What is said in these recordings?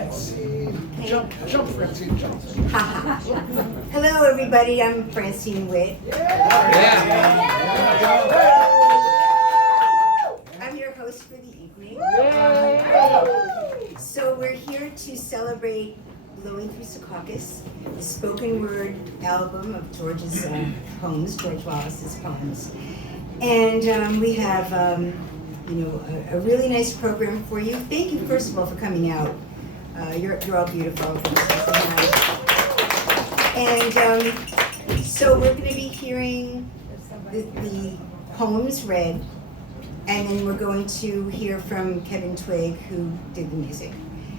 Let's see. Jump, Francine, jump. Hello, everybody. I'm Francine Witte. I'm your host for the evening. So we're here to celebrate Blowing Through Secaucus, the spoken word album of George's poems, George Wallace's poems. And we have, a really nice program for you. Thank you, first of all, for coming out. You're all beautiful. And so we're going to be hearing the poems read, and then we're going to hear from Kevin Twigg, who did the music.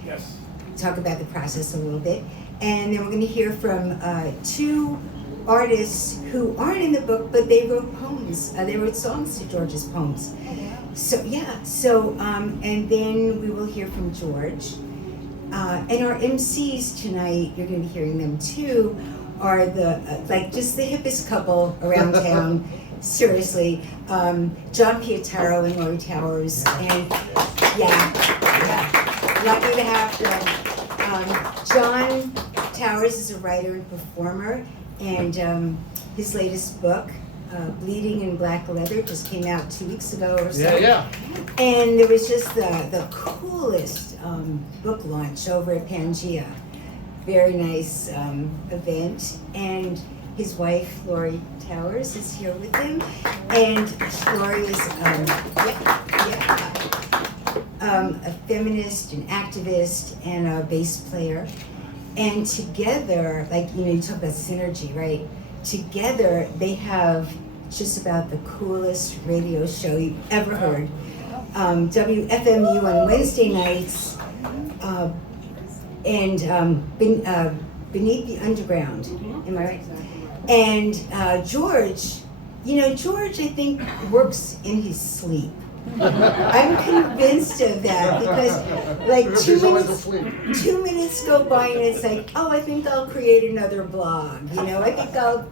Yes. Talk about the process a little bit. And then we're going to hear from two artists who aren't in the book, but they wrote poems. They wrote songs to George's poems. So, and then we will hear from George. And our MCs tonight, you're going to be hearing them too, are the, just the hippest couple around town. Seriously, John Pietaro and Laurie Towers. And lucky to have them. John Towers is a writer and performer, and his latest book, Bleeding in Black Leather, just came out 2 weeks ago or so. And there was just the coolest book launch over at Pangea. Very nice event. And his wife, Laurie Towers, is here with him. And Laurie is a feminist, an activist, and a bass player. And together, you talk about synergy, right? Together, they have just about the coolest radio show you've ever heard. WFMU on Wednesday nights, and Beneath the Underground, am I right? And George, George, I think, works in his sleep. I'm convinced of that because, 2 minutes go by and it's like, oh, I think I'll create another blog. I think I'll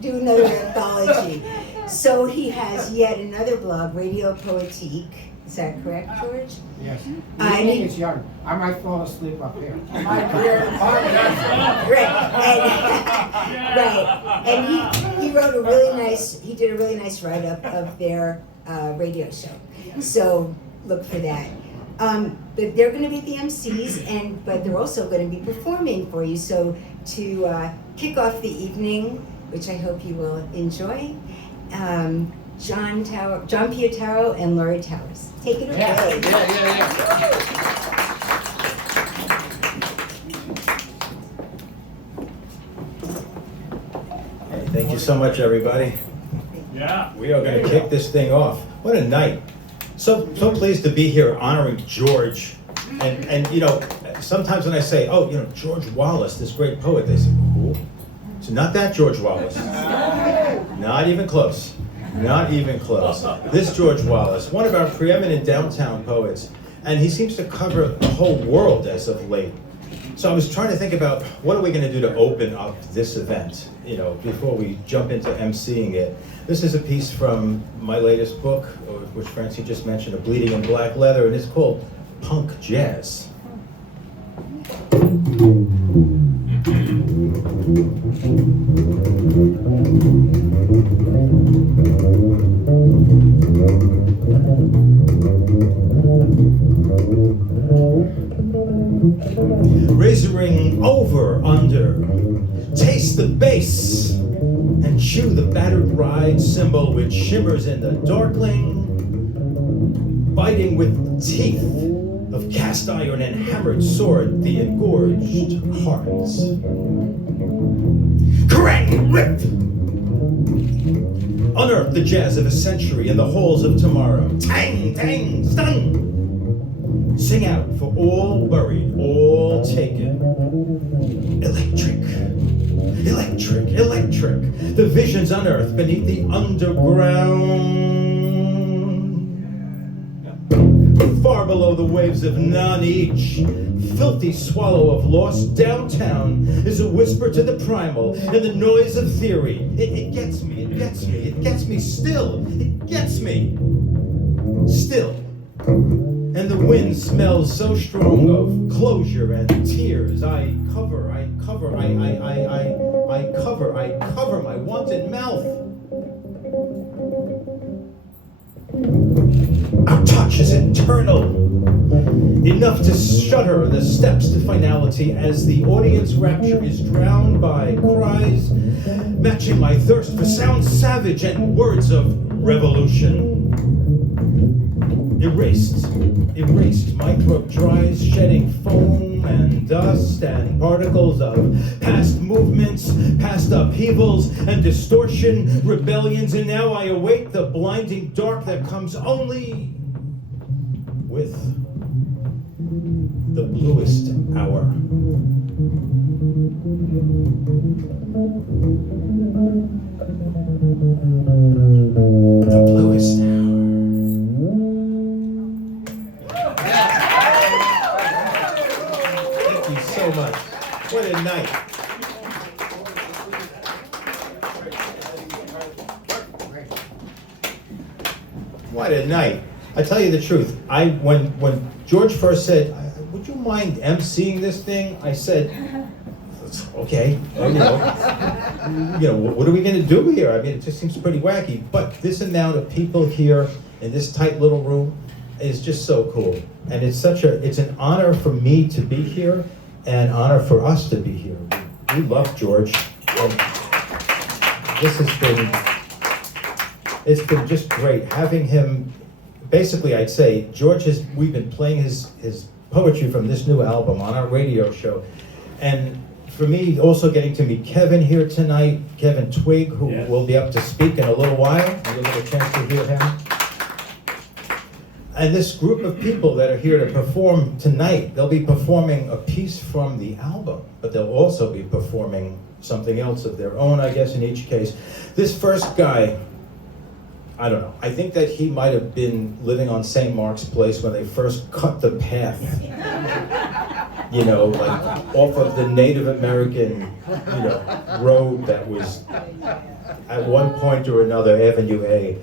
do another anthology. So he has yet another blog, Radio Poetique. Is that correct, George? Yes. I mean, it's young. I might fall asleep up here. Right. And he wrote he did a really nice write-up of their radio show. So look for that. But they're going to be the MCs, but they're also going to be performing for you. So to kick off the evening, which I hope you will enjoy, John Pietaro and Laurie Towers. Take it away. Yeah. Hey, thank you so much, everybody. Yeah. We are going to kick this thing off. What a night. So pleased to be here honoring George. And sometimes when I say, George Wallace, this great poet, they say, who? So not that George Wallace. Not even close. Not even close. This George Wallace, one of our preeminent downtown poets, and he seems to cover the whole world as of late. So I was trying to think about what are we going to do to open up this event, before we jump into emceeing it. This is a piece from my latest book, which Francine just mentioned, A Bleeding in Black Leather, and it's called Punk Jazz. Razoring over, under, taste the bass, and chew the battered ride cymbal which shimmers in the darkling, biting with teeth of cast iron and hammered sword the engorged hearts. Kerrang! Rip! Unearth the jazz of a century in the halls of tomorrow. Tang! Tang! Stun! Sing out for all buried, all taken. Electric, electric, electric. The visions unearthed beneath the underground. Far below the waves of none each, filthy swallow of lost downtown is a whisper to the primal in the noise of theory. It gets me, it gets me, it gets me still. It gets me still. And And the wind smells so strong of closure and tears. I cover my wanted mouth. Our touch is eternal, enough to shudder the steps to finality as the audience rapture is drowned by cries, matching my thirst for sounds savage and words of revolution. Erased, my throat dries, shedding foam and dust and particles of past movements, past upheavals and distortion, rebellions, and now I await the blinding dark that comes only with the bluest hour. The bluest hour. Thank you so much. What a night. What a night. I tell you the truth, when George first said, would you mind emceeing this thing? I said, okay, what are we gonna do here? I mean, it just seems pretty wacky, but this amount of people here in this tight little room is just so cool. And it's an honor for me to be here and honor for us to be here. We love George. And it's been just great having him. Basically, I'd say, we've been playing his poetry from this new album on our radio show. And for me, also getting to meet Kevin here tonight, Kevin Twigg, who will be up to speak in a little while. You'll get a chance to hear him. And this group of people that are here to perform tonight, they'll be performing a piece from the album, but they'll also be performing something else of their own, I guess, in each case. This first guy, I don't know. I think that he might have been living on St. Mark's Place when they first cut the path, like off of the Native American, road that was at one point or another Avenue A.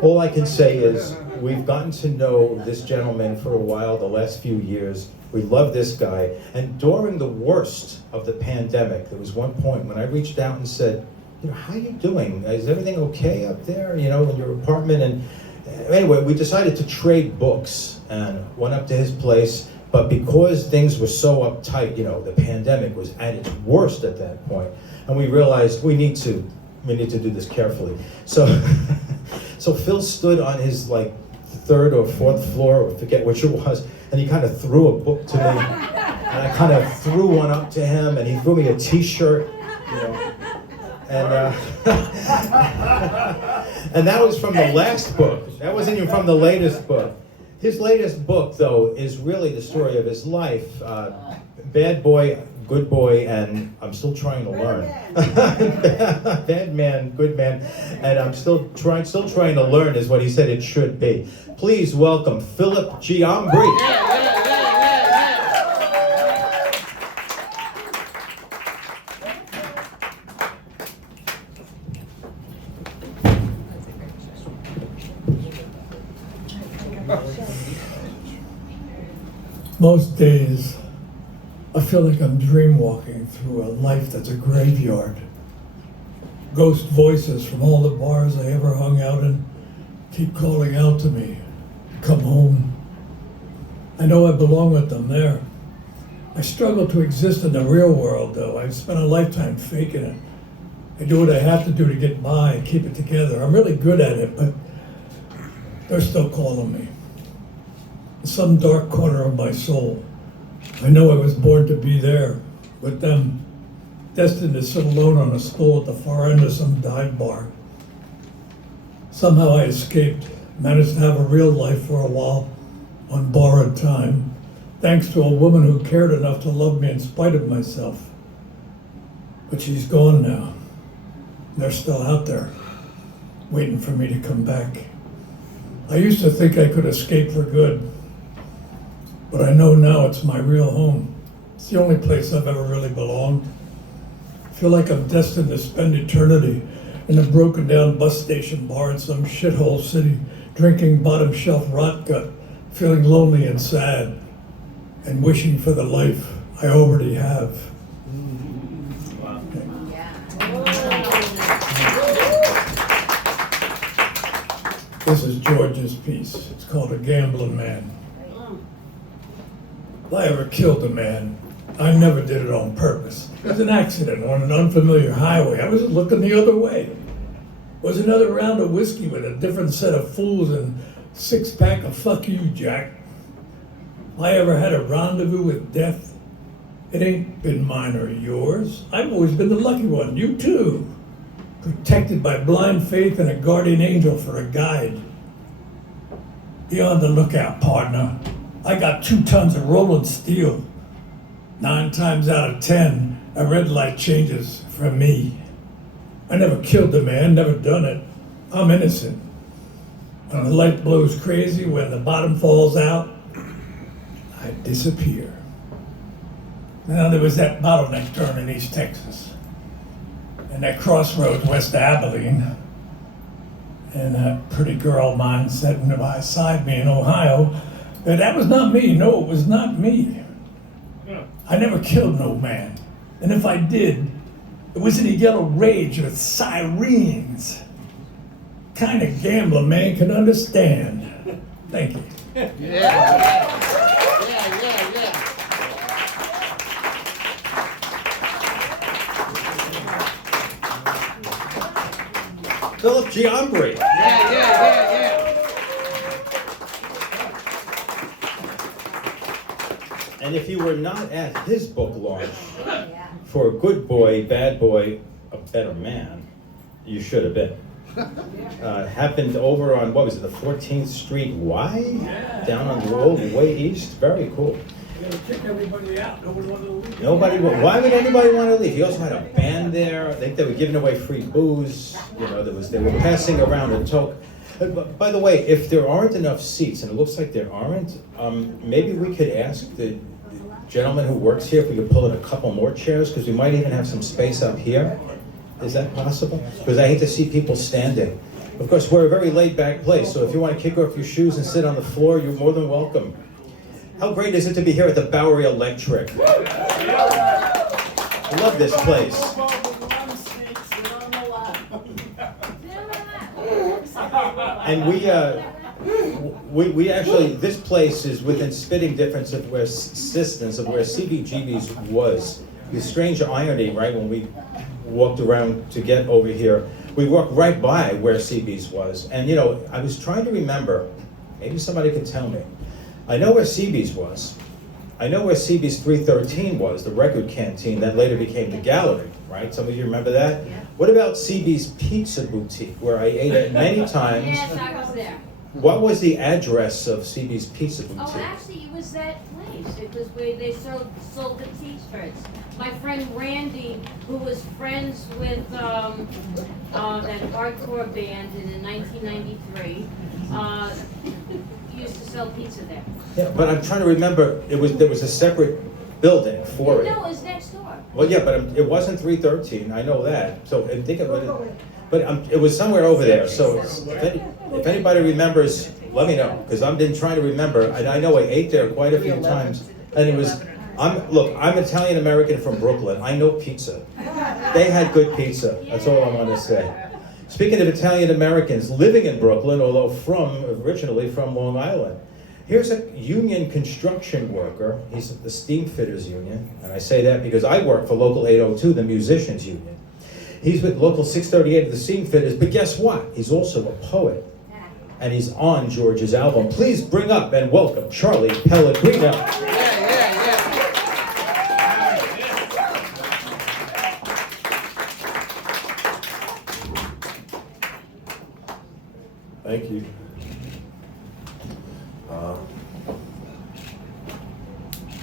All I can say is we've gotten to know this gentleman for a while, the last few years. We love this guy. And during the worst of the pandemic, there was one point when I reached out and said, how are you doing? Is everything okay up there, in your apartment? And anyway, we decided to trade books and went up to his place. But because things were so uptight, the pandemic was at its worst at that point, and we realized we need to do this carefully. So, so Phil stood on his third or fourth floor, or forget which it was, and he kind of threw a book to me, and I kind of threw one up to him, and he threw me a T-shirt, And and that was from the last book. That wasn't even from the latest book. His latest book, though, is really the story of his life. Bad boy, good boy, and I'm still trying to learn. Bad man, good man, and I'm still trying to learn is what he said it should be. Please welcome Phillip Giambri. Most days, I feel like I'm dream walking through a life that's a graveyard. Ghost voices from all the bars I ever hung out in keep calling out to me, come home. I know I belong with them there. I struggle to exist in the real world, though. I've spent a lifetime faking it. I do what I have to do to get by and keep it together. I'm really good at it, but they're still calling me. In some dark corner of my soul, I know I was born to be there with them, destined to sit alone on a stool at the far end of some dive bar. Somehow I escaped, managed to have a real life for a while on borrowed time, thanks to a woman who cared enough to love me in spite of myself. But she's gone now. They're still out there, waiting for me to come back. I used to think I could escape for good, but I know now it's my real home. It's the only place I've ever really belonged. I feel like I'm destined to spend eternity in a broken down bus station bar in some shithole city, drinking bottom shelf rot gut feeling lonely and sad, and wishing for the life I already have. This is George's piece. It's called A Gambling Man. If I ever killed a man, I never did it on purpose. It was an accident on an unfamiliar highway. I was looking the other way. It was another round of whiskey with a different set of fools and 6-pack of fuck you, Jack. If I ever had a rendezvous with death, it ain't been mine or yours. I've always been the lucky one, you too. Protected by blind faith and a guardian angel for a guide. Be on the lookout, partner. I got 2 tons of rolling steel. 9 times out of 10, a red light changes for me. I never killed the man, never done it. I'm innocent. When the light blows crazy, when the bottom falls out, I disappear. Now there was that bottleneck turn in East Texas, and that crossroads west of Abilene, and that pretty girl of mine sitting beside me in Ohio. And that was not me. No, it was not me. I never killed no man, and if I did, it was in a yellow rage with sirens. Kind of gambler man can understand. Thank you. Yeah. Phillip Giambri. Yeah. And if you were not at his book launch for Good Boy, Bad Boy, A Better Man, you should have been. Happened over on, what was it, the 14th Street Y? Down on the road, way east. Very cool. You gotta kick everybody out. Nobody wanted to leave. Why would anybody want to leave? He also had a band there. I think they were giving away free booze. You know, they were passing around a toke. By the way, if there aren't enough seats, and it looks like there aren't, maybe we could ask the gentleman who works here if we could pull in a couple more chairs, because we might even have some space up here. Is that possible? Because I hate to see people standing. Of course, we're a very laid-back place, so if you want to kick off your shoes and sit on the floor, you're more than welcome. How great is it to be here at the Bowery Electric? I love this place. And we actually, this place is within spitting distance of where CBGB's was. The strange irony, right, when we walked around to get over here, we walked right by where CB's was. And you know, I was trying to remember, maybe somebody could tell me. I know where CB's was. I know where CB's 313 was, the record canteen that later became the gallery, right? Some of you remember that? Yeah. What about CB's Pizza Boutique, where I ate it many times? Yes, I was there. What was the address of CB's Pizza Boutique? Oh, actually, it was that place. It was where they sold the t-shirts. My friend Randy, who was friends with that hardcore band in 1993, used to sell pizza there. Yeah, but I'm trying to remember, there was a separate building for it. No, it was next door. Well, yeah, but it wasn't 313, I know that. So I think it was, but it was somewhere over there. So if anybody remembers, let me know, because I've been trying to remember, and I know I ate there quite a few times. And it was, I'm Italian American from Brooklyn. I know pizza. They had good pizza. That's all I want to say. Speaking of Italian Americans living in Brooklyn, although originally from Long Island, here's a union construction worker. He's at the Steam Fitters Union, and I say that because I work for Local 802, the Musicians Union. He's with Local 638 of the Steam Fitters, but guess what? He's also a poet, and he's on George's album. Please bring up and welcome Charlie Pellegrino. Thank you.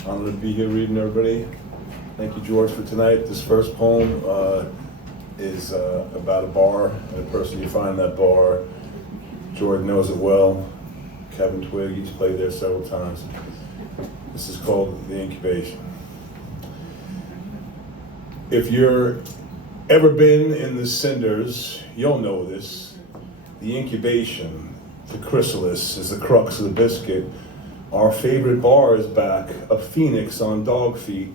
Honored to be here reading, everybody. Thank you, George, for tonight. This first poem is about a bar and the person you find in that bar. Jordan knows it well. Kevin Twigg, he's played there several times. This is called The Incubation. If you're ever been in the cinders, you'll know this. The incubation, the chrysalis, is the crux of the biscuit. Our favorite bar is back, a phoenix on dog feet.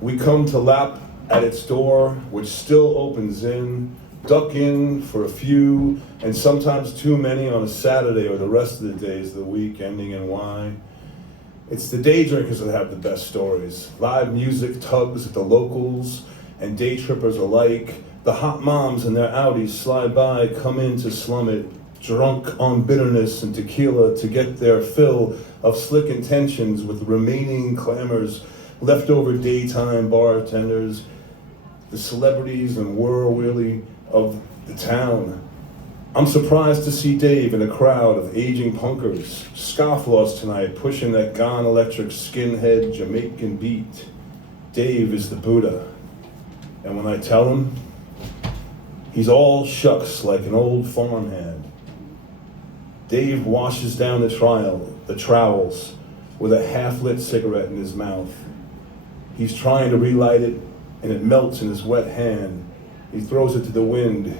We come to lap at its door, which still opens in, duck in for a few, and sometimes too many on a Saturday or the rest of the days of the week, ending in Y. It's the day drinkers that have the best stories. Live music tugs at the locals and day trippers alike. The hot moms and their Audis slide by, come in to slum it, drunk on bitterness and tequila to get their fill of slick intentions with remaining clamors, leftover daytime bartenders, the celebrities and whirlwhirly of the town. I'm surprised to see Dave in a crowd of aging punkers, scofflaws tonight, pushing that gone electric skinhead Jamaican beat. Dave is the Buddha. And when I tell him, he's all shucks like an old farmhand. Dave washes down the trowels with a half-lit cigarette in his mouth. He's trying to relight it, and it melts in his wet hand. He throws it to the wind.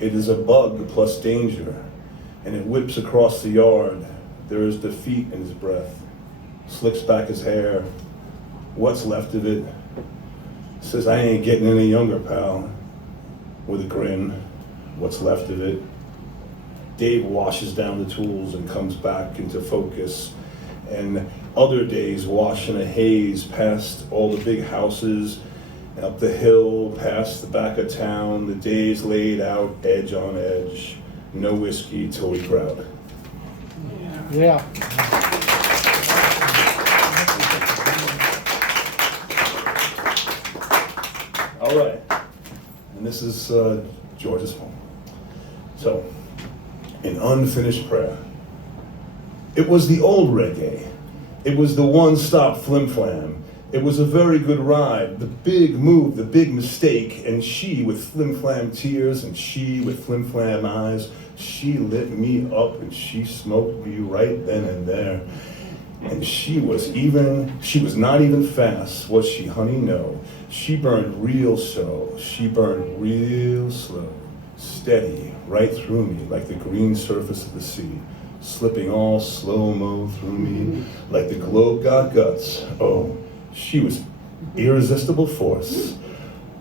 It is a bug plus danger, and it whips across the yard. There is defeat in his breath. Slicks back his hair. What's left of it? Says, I ain't getting any younger, pal. With a grin. What's left of it? Dave washes down the tools and comes back into focus. And other days wash in a haze past all the big houses, up the hill, past the back of town, the days laid out edge on edge. No whiskey till we grout. Yeah. All right, and this is George's poem. So, an unfinished prayer. It was the old reggae. It was the one-stop flim-flam. It was a very good ride, the big move, the big mistake, and she with flim-flam tears and she with flim-flam eyes, she lit me up and she smoked me right then and there. And she was not even fast, was she, honey? No. She burned real slow, she burned real slow, steady, right through me, like the green surface of the sea, slipping all slow-mo through me, like the globe got guts. Oh, she was irresistible force.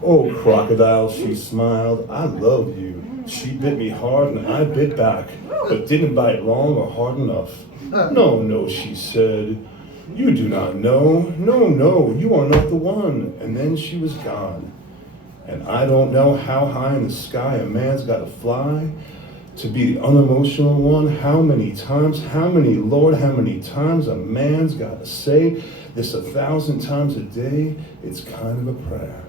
Oh, crocodile, she smiled, I love you. She bit me hard and I bit back, but didn't bite long or hard enough. No, no, she said, you do not know. No, no, you are not the one. And then she was gone. And I don't know how high in the sky a man's got to fly to be the unemotional one. How many times, Lord, how many times a man's got to say this 1,000 times a day? It's kind of a prayer.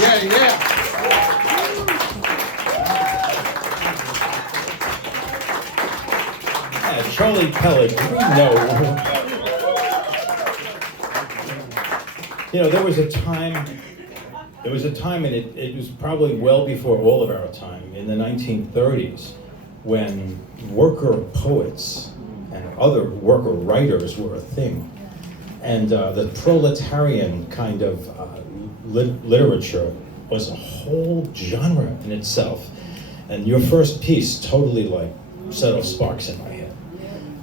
Yeah, yeah. Charlie Pellegrino. You know, there was a time, and it was probably well before all of our time, in the 1930s, when worker poets and other worker writers were a thing. And the proletarian kind of literature was a whole genre in itself. And your first piece totally like set off sparks in my head,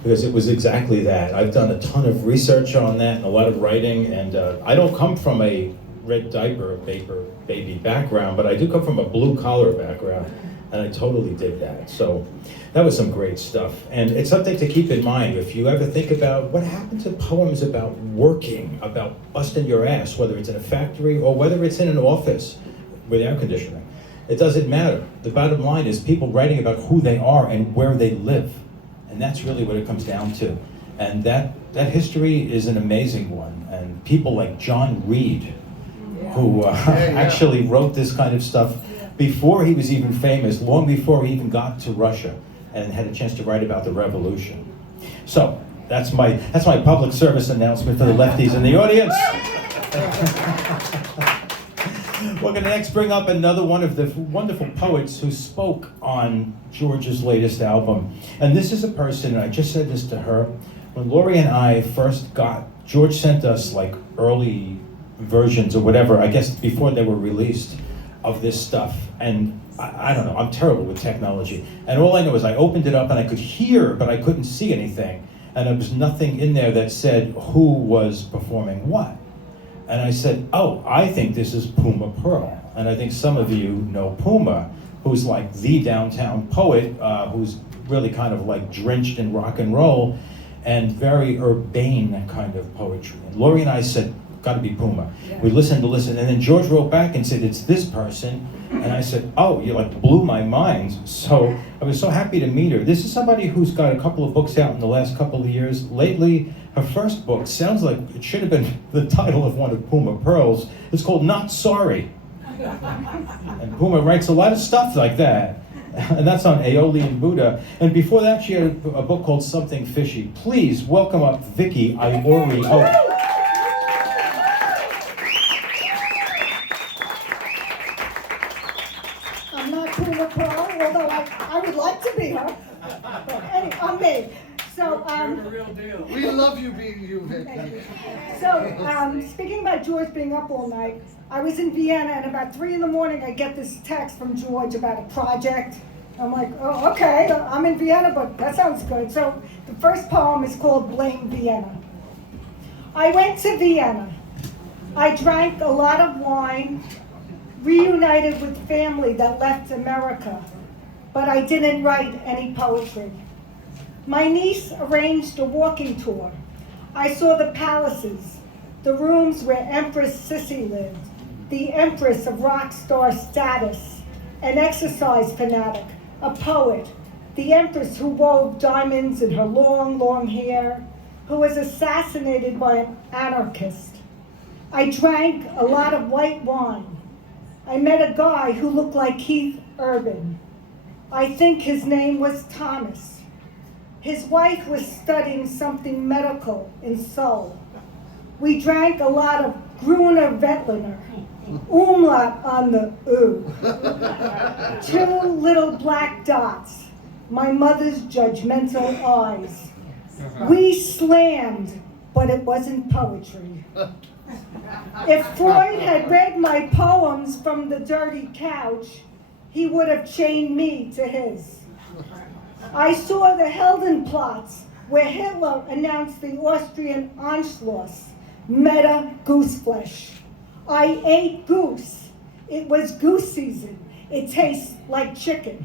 because it was exactly that. I've done a ton of research on that and a lot of writing, and I don't come from a red diaper baby background, but I do come from a blue collar background, and I totally did that. So that was some great stuff. And it's something to keep in mind if you ever think about what happened to poems about working, about busting your ass, whether it's in a factory or whether it's in an office with air conditioning. It doesn't matter. The bottom line is people writing about who they are and where they live. And that's really what it comes down to. And that history is an amazing one. And people like John Reed, who actually wrote this kind of stuff before he was even famous, long before he even got to Russia and had a chance to write about the revolution. So that's my public service announcement for the lefties in the audience. We're going to next bring up another one of the wonderful poets who spoke on George's latest album. And this is a person, and I just said this to her, when Laurie and I first George sent us like early versions or whatever, I guess before they were released, of this stuff. And I don't know, I'm terrible with technology. And all I know is I opened it up and I could hear, but I couldn't see anything. and there was nothing in there that said who was performing what. And I said, oh, I think this is Puma Pearl. And I think some of you know Puma, who's like the downtown poet, who's really kind of like drenched in rock and roll and very urbane kind of poetry. And Laurie and I said, gotta be Puma. Yeah. We listened, and then George wrote back and said, it's this person. And I said, oh, you like blew my mind. So I was so happy to meet her. This is somebody who's got a couple of books out in the last couple of years. Lately, her first book sounds like it should have been the title of one of Puma Pearl's. It's called Not Sorry. And Puma writes a lot of stuff like that. And that's on Aeolian Buddha. And before that, she had a book called Something Fishy. Please welcome up Vicki Iorio. I'm not Puma Pearl, although I would like to be her. Anyway, I'm me. So, We love you being you, Vicky. thank you. So, speaking about George being up all night, I was in Vienna, and about 3 in the morning, I get this text from George about a project. I'm like, oh, okay, I'm in Vienna, but that sounds good. So, the first poem is called Blame Vienna. I went to Vienna. I drank a lot of wine, reunited with family that left America, but I didn't write any poetry. My niece arranged a walking tour. I saw the palaces, the rooms where Empress Sissi lived, the empress of rock star status, an exercise fanatic, a poet, the empress who wove diamonds in her long, long hair, who was assassinated by an anarchist. I drank a lot of white wine. I met a guy who looked like Keith Urban. I think his name was Thomas. His wife was studying something medical in Seoul. We drank a lot of Gruner Veltliner, umlaut on the oo. 2 little black dots, my mother's judgmental eyes. We slammed, but it wasn't poetry. If Freud had read my poems from the dirty couch, he would have chained me to his. I saw the Heldenplatz, where Hitler announced the Austrian Anschluss, meta gooseflesh. I ate goose. It was goose season. It tastes like chicken.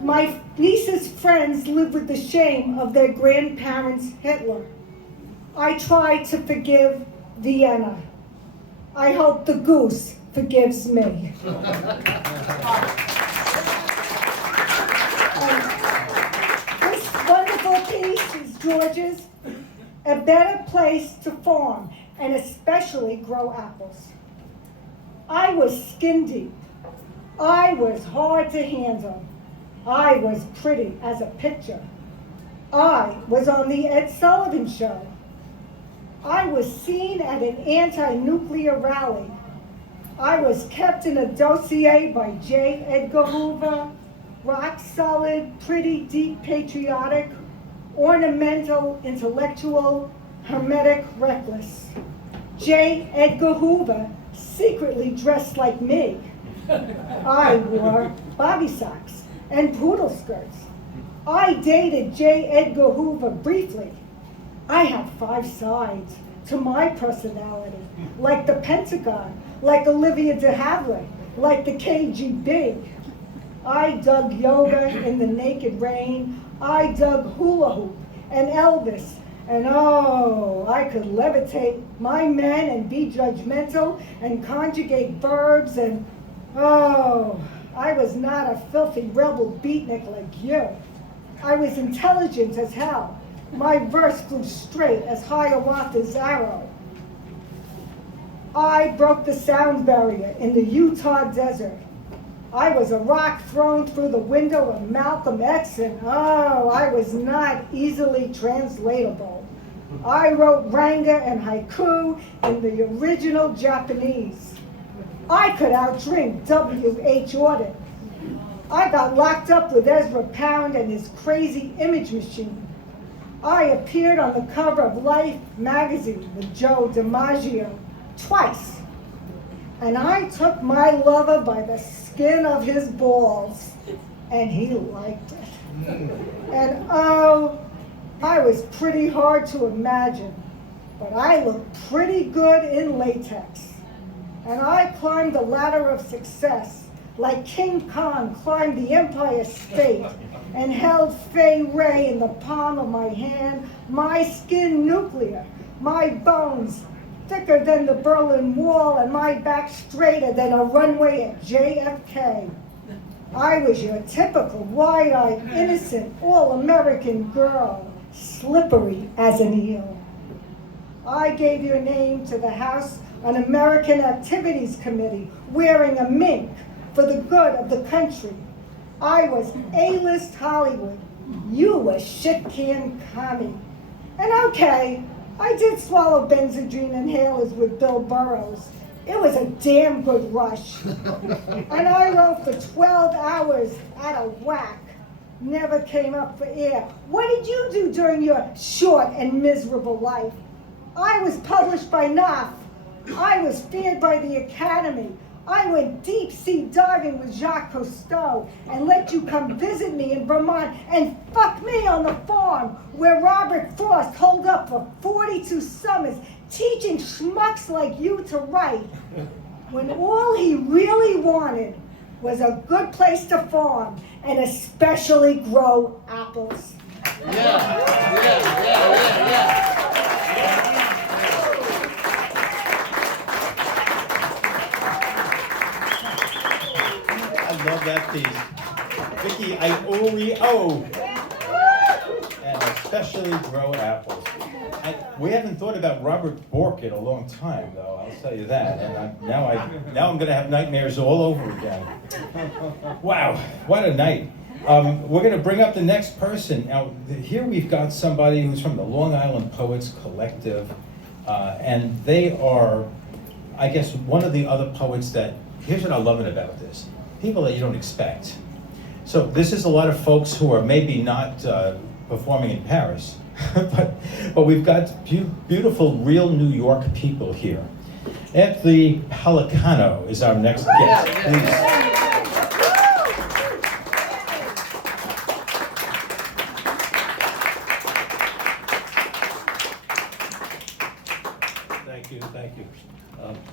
My niece's friends live with the shame of their grandparents' Hitler. I try to forgive Vienna. I hope the goose forgives me. This wonderful piece is George's, A Better Place to Farm, and especially grow apples. I was skin deep. I was hard to handle. I was pretty as a picture. I was on the Ed Sullivan Show. I was seen at an anti-nuclear rally. I was kept in a dossier by J. Edgar Hoover, rock solid, pretty deep patriotic, ornamental, intellectual, hermetic, reckless. J. Edgar Hoover secretly dressed like me. I wore bobby socks and poodle skirts. I dated J. Edgar Hoover briefly. I have 5 sides to my personality, like the Pentagon, like Olivia de Havilland, like the KGB. I dug yoga in the naked rain. I dug hula hoop and Elvis. And oh, I could levitate my men and be judgmental and conjugate verbs and oh, I was not a filthy rebel beatnik like you. I was intelligent as hell. My verse flew straight as Hiawatha's arrow. I broke the sound barrier in the Utah desert. I was a rock thrown through the window of Malcolm X, and oh, I was not easily translatable. I wrote ranga and haiku in the original Japanese. I could outdrink W.H. Auden. I got locked up with Ezra Pound and his crazy image machine. I appeared on the cover of Life magazine with Joe DiMaggio twice. And I took my lover by the skin of his balls, and he liked it. And oh, I was pretty hard to imagine, but I looked pretty good in latex. And I climbed the ladder of success like King Kong climbed the Empire State and held Fay Ray in the palm of my hand, my skin nuclear, my bones thicker than the Berlin Wall, and my back straighter than a runway at JFK. I was your typical wide-eyed, innocent, all-American girl, slippery as an eel. I gave your name to the House Un-American Activities Committee, wearing a mink for the good of the country. I was A-list Hollywood. You were shit-can commie. And okay, I did swallow Benzedrine inhalers with Bill Burroughs. It was a damn good rush. And I wrote for 12 hours at a whack. Never came up for air. What did you do during your short and miserable life? I was published by Knopf. I was feared by the Academy. I went deep sea diving with Jacques Cousteau and let you come visit me in Vermont and fuck me on the farm where Robert Frost holed up for 42 summers teaching schmucks like you to write, when all he really wanted was a good place to farm and especially grow apples. I love that piece. Vicki Iorio. And especially grow apples. We haven't thought about Robert Bork in a long time, though, I'll tell you that. And now I'm going to have nightmares all over again. Wow, what a night. We're going to bring up the next person. Now, here we've got somebody who's from the Long Island Poets Collective. And they are, I guess, one of the other poets that, here's what I'm loving about this. People that you don't expect. So this is a lot of folks who are maybe not performing in Paris, but we've got beautiful, real New York people here. Eckerle Policano is our next guest, please. Thank you.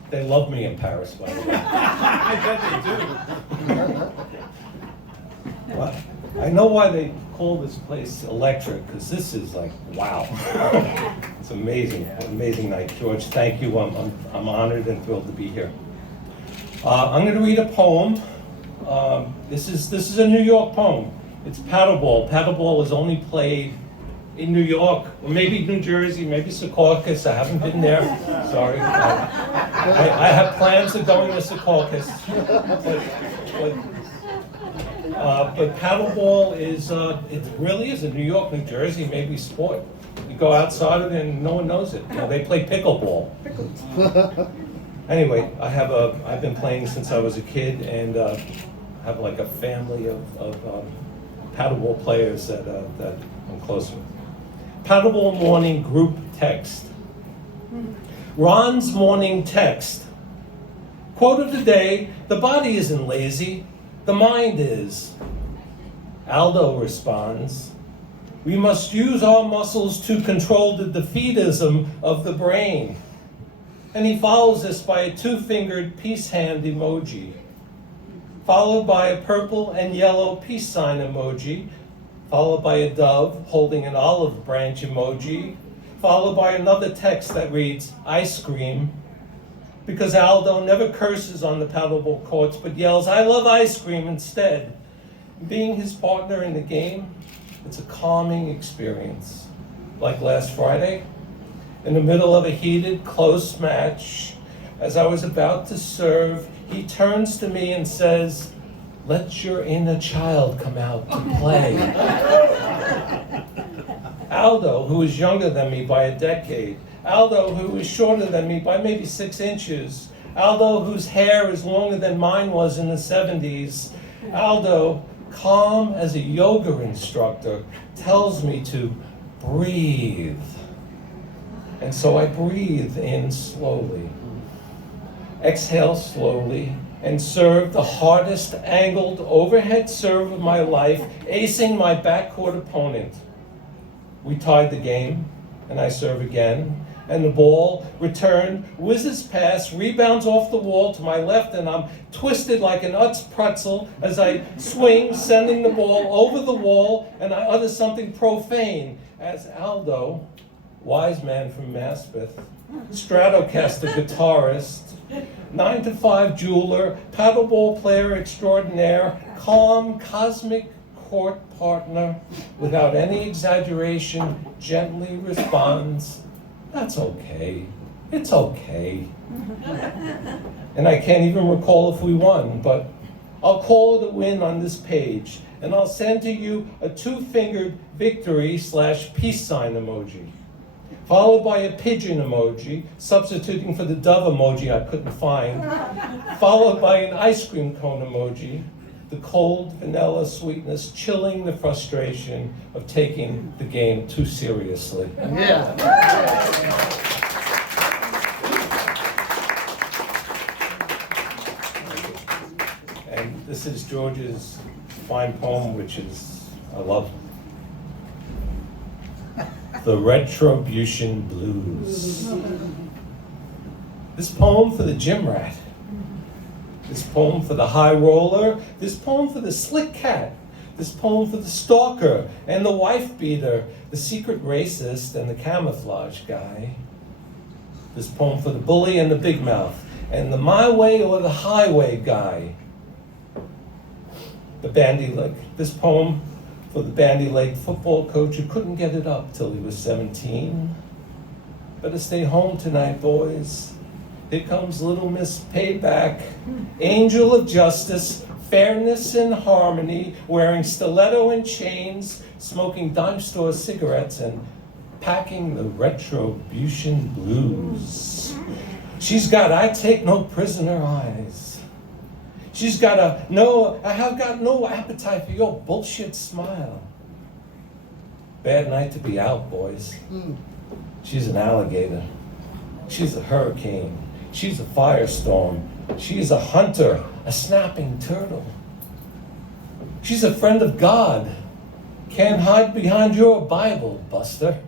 They love me in Paris, by the way. I bet they do. Well, I know why they call this place electric, because this is like, wow. It's amazing night. George, thank you. I'm honored and thrilled to be here. I'm going to read a poem. This is a New York poem. It's Paddleball. Paddleball is only played in New York, or maybe New Jersey, maybe Secaucus. I haven't been there. Sorry. I have plans of going to Secaucus. But paddleball is, it really is a New York, New Jersey, maybe sport. You go outside of it and no one knows it. You know, they play pickleball. Anyway, I've been playing since I was a kid, and have like a family of paddleball players that I'm close with. Paddleball morning group text. Ron's morning text. Quote of the day: the body isn't lazy, the mind is. Aldo responds, we must use our muscles to control the defeatism of the brain. And he follows this by a two-fingered peace hand emoji, followed by a purple and yellow peace sign emoji, followed by a dove holding an olive branch emoji, followed by another text that reads, ice cream, because Aldo never curses on the paddleball courts, but yells, I love ice cream instead. Being his partner in the game, it's a calming experience. Like last Friday, in the middle of a heated, close match, as I was about to serve, he turns to me and says, let your inner child come out to play. Aldo, who is younger than me by a decade, Aldo, who is shorter than me by maybe 6 inches, Aldo, whose hair is longer than mine was in the 70s, Aldo, calm as a yoga instructor, tells me to breathe. And so I breathe in slowly, exhale slowly, and serve the hardest angled overhead serve of my life, acing my backcourt opponent. We tied the game, and I serve again. And the ball returned, whizzes past, rebounds off the wall to my left, and I'm twisted like an Utz pretzel as I swing, sending the ball over the wall, and I utter something profane as Aldo, wise man from Maspeth, Stratocaster guitarist, 9-to-5 jeweler, paddleball player extraordinaire, calm, cosmic court partner, without any exaggeration, gently responds, "That's okay. It's okay." And I can't even recall if we won, but I'll call it a win on this page, and I'll send to you a 2-fingered victory/peace sign emoji, followed by a pigeon emoji, substituting for the dove emoji I couldn't find, followed by an ice cream cone emoji, the cold vanilla sweetness chilling the frustration of taking the game too seriously. Yeah. And this is George's fine poem, which is, I love. The Retribution Blues. This poem for the gym rat. This poem for the high roller. This poem for the slick cat. This poem for the stalker and the wife beater, the secret racist and the camouflage guy. This poem for the bully and the big mouth, and the my way or the highway guy. The bandy leg. This poem for the bandy-legged football coach who couldn't get it up till he was 17. Better stay home tonight, boys. Here comes little Miss Payback, angel of justice, fairness and harmony, wearing stiletto and chains, smoking dime store cigarettes and packing the retribution blues. She's got I take no prisoner eyes. She's got I have got no appetite for your bullshit smile. Bad night to be out, boys. She's an alligator. She's a hurricane. She's a firestorm. She's a hunter, a snapping turtle. She's a friend of God. Can't hide behind your Bible, Buster.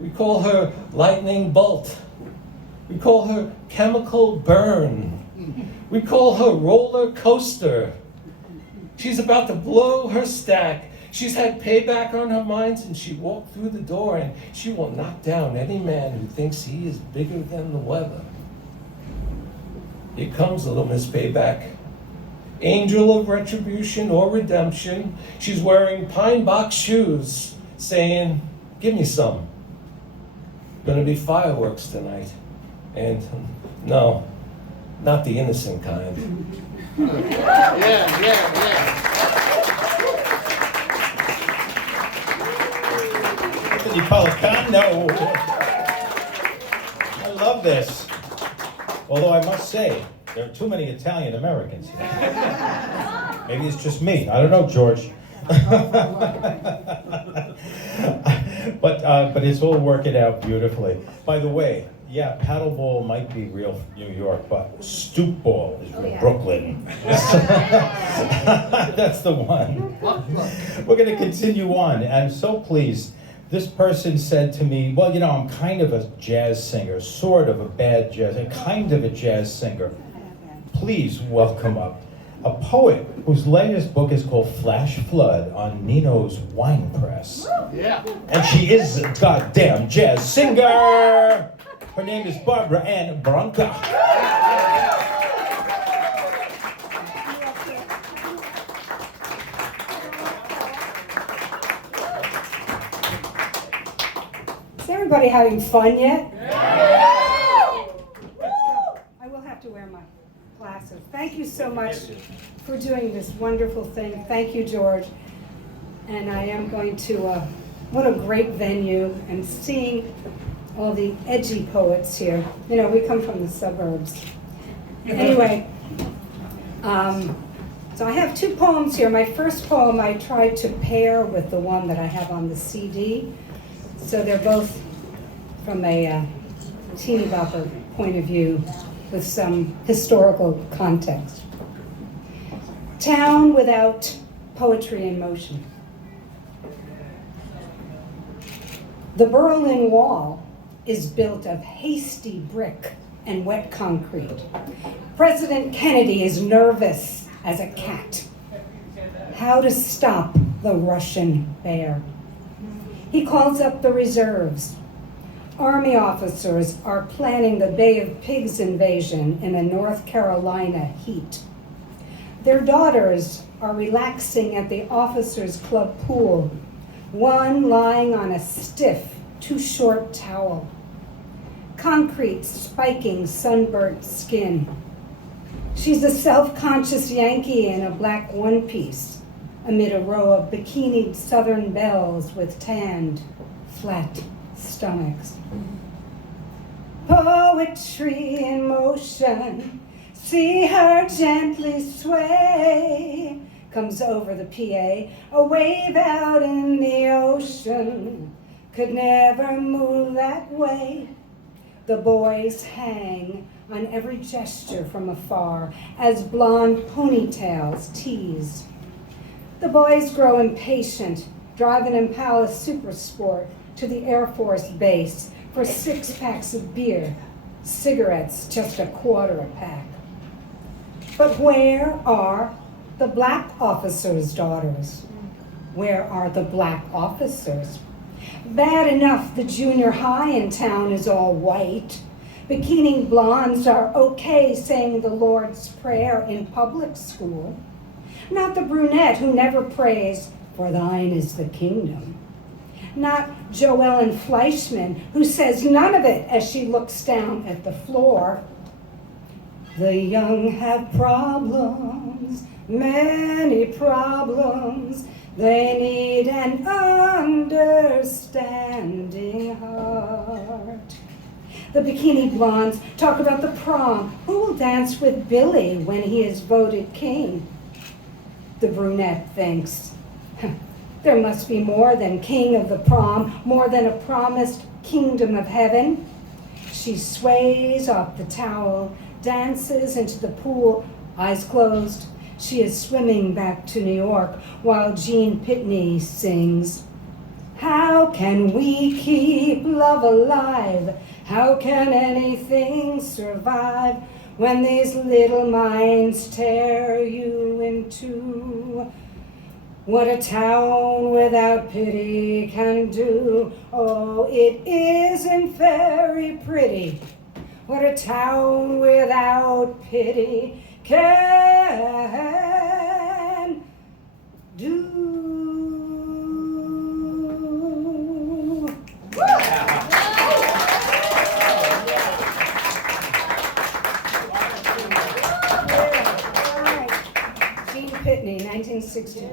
We call her lightning bolt. We call her chemical burn. We call her roller coaster. She's about to blow her stack. She's had payback on her mind since she walked through the door, and she will knock down any man who thinks he is bigger than the weather. Here comes little Miss Payback. Angel of retribution or redemption. She's wearing pine box shoes, saying, "Give me some. Gonna be fireworks tonight. And no, not the innocent kind." Yeah. Anthony Policano. I love this. Although I must say, there are too many Italian Americans here. Maybe it's just me. I don't know, George. But it's all working out beautifully. By the way, yeah, paddleball might be real New York, but stoop ball is real Brooklyn. That's the one. We're going to continue on. I'm so pleased. This person said to me, well, you know, I'm kind of a jazz singer, sort of a bad jazz, kind of a jazz singer. Please welcome up a poet whose latest book is called Flash Flood on Nino's Wine Press. Yeah. And she is a goddamn jazz singer. Her name is Barbara Ann Branca. Is everybody having fun yet? I will have to wear my glasses. Thank you so much for doing this wonderful thing. Thank you, George. And I am going to, what a great venue, and seeing all the edgy poets here. You know, we come from the suburbs. Anyway, so I have two poems here. My first poem I tried to pair with the one that I have on the CD. So they're both from a teeny bopper point of view with some historical context. Town without poetry in motion. The Berlin Wall is built of hasty brick and wet concrete. President Kennedy is nervous as a cat. How to stop the Russian bear? He calls up the reserves. Army officers are planning the Bay of Pigs invasion in a North Carolina heat. Their daughters are relaxing at the officers' club pool, one lying on a stiff, too short towel. Concrete spiking sunburnt skin. She's a self-conscious Yankee in a black one-piece amid a row of bikinied Southern belles with tanned, flat stomachs. Poetry in motion, see her gently sway, comes over the PA, a wave out in the ocean, could never move that way. The boys hang on every gesture from afar as blonde ponytails tease. The boys grow impatient, drive an Impala Supersport to the Air Force Base for 6 packs of beer, cigarettes just a quarter a pack. But where are the black officers' daughters? Where are the black officers? Bad enough the junior high in town is all white. Bikini blondes are okay saying the Lord's Prayer in public school. Not the brunette who never prays, for thine is the kingdom. Not Joellen Fleischman, who says none of it as she looks down at the floor. The young have problems, many problems. They need an understanding heart. The bikini blondes talk about the prom. Who will dance with Billy when he is voted king? The brunette thinks, there must be more than king of the prom, more than a promised kingdom of heaven. She sways off the towel, dances into the pool, eyes closed. She is swimming back to New York while Gene Pitney sings, how can we keep love alive? How can anything survive when these little minds tear you in two? What a town without pity can do. Oh, it isn't very pretty. What a town without pity can do. Gene Pitney, 1962.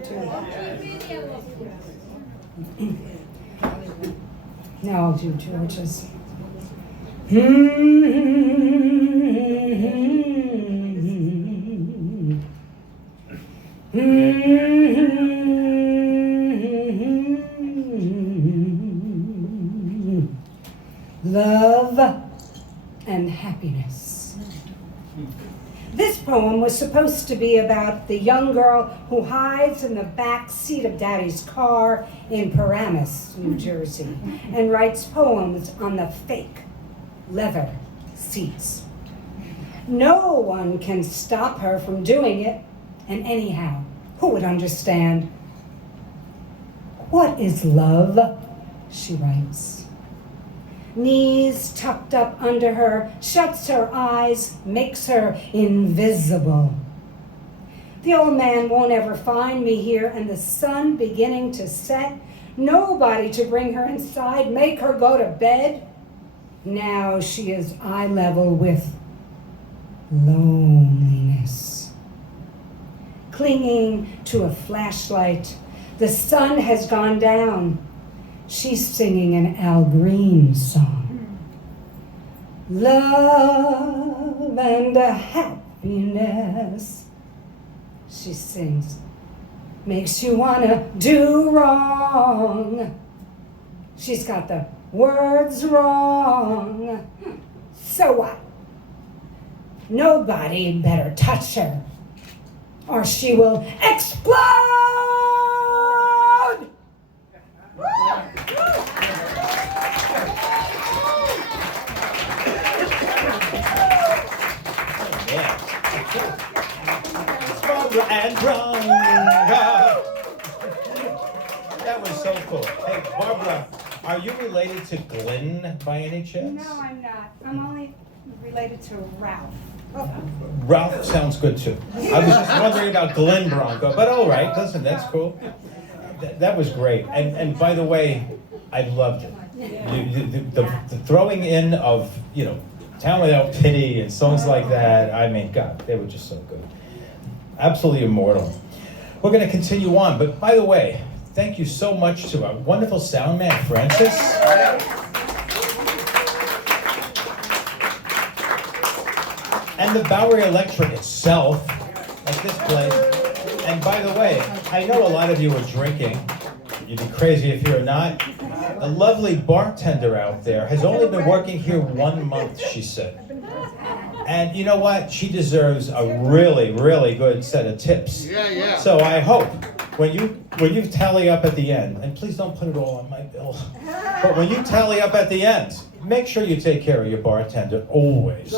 Now I'll do George's. Love and happiness. This poem was supposed to be about the young girl who hides in the back seat of Daddy's car in Paramus, New Jersey, and writes poems on the fake leather seats. No one can stop her from doing it, and anyhow, who would understand? What is love? She writes. Knees tucked up under her, shuts her eyes, makes her invisible. The old man won't ever find me here, and the sun beginning to set. Nobody to bring her inside, make her go to bed. Now she is eye level with loneliness. Clinging to a flashlight, the sun has gone down. She's singing an Al Green song. Love and happiness, she sings, makes you wanna do wrong. She's got the words wrong. So what? Nobody better touch her, or she will explode! Ann Branca. That was so cool. Hey, Barbara, are you related to Glenn by any chance? No, I'm not. I'm only related to Ralph. Ralph sounds good too. I was just wondering about Glenn Branca, but all right, listen, that's cool. That was great. And by the way, I loved it. The throwing in of, Town Without Pity and songs like that, I mean, God, they were just so good. Absolutely immortal. We're going to continue on, but by the way, thank you so much to our wonderful sound man, Francis. And the Bowery Electric itself, at this place. And by the way, I know a lot of you are drinking. You'd be crazy if you're not. The lovely bartender out there has only been working here 1 month, she said. And you know what? She deserves a really, really good set of tips. Yeah. So I hope when you tally up at the end, and please don't put it all on my bill, but when you tally up at the end, make sure you take care of your bartender always.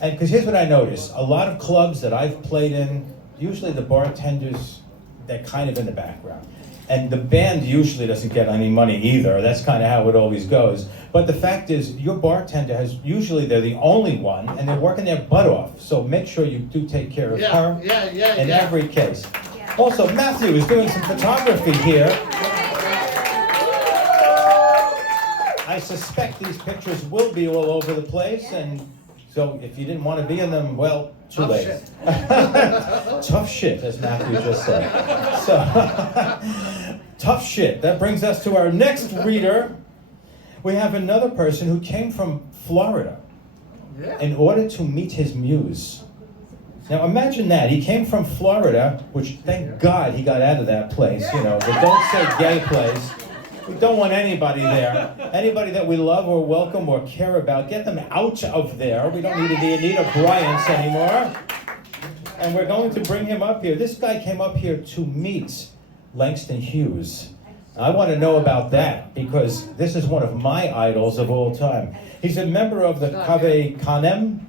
And because here's what I noticed: a lot of clubs that I've played in, usually the bartenders, they're kind of in the background. And the band usually doesn't get any money either. That's kind of how it always goes. But the fact is, your bartender usually they're the only one, and they're working their butt off. So make sure you do take care of her in every case. Also, Matthew is doing some photography here. I suspect these pictures will be all over the place, and so if you didn't want to be in them, well, too late. Tough shit, as Matthew just said. So, tough shit. That brings us to our next reader. We have another person who came from Florida in order to meet his muse. Now imagine that. He came from Florida, which thank God he got out of that place, the don't say gay place. We don't want anybody there. Anybody that we love or welcome or care about, get them out of there. We don't need the Anita Bryants anymore. And we're going to bring him up here. This guy came up here to meet Langston Hughes. I want to know about that because this is one of my idols of all time. He's a member of the Cave Canem.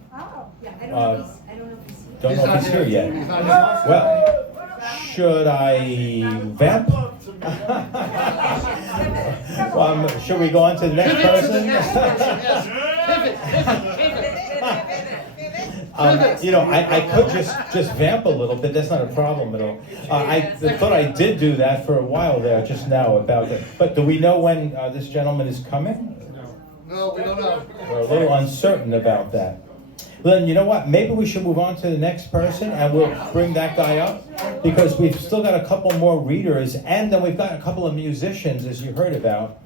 Don't know if he's here yet. Well, should I vamp? Should we go on to the next person? I could just vamp a little bit. That's not a problem at all. I thought I did do that for a while there just now about it. But do we know when this gentleman is coming? No, we don't know. We're a little uncertain about that. Then you know what? Maybe we should move on to the next person and we'll bring that guy up because we've still got a couple more readers and then we've got a couple of musicians, as you heard about.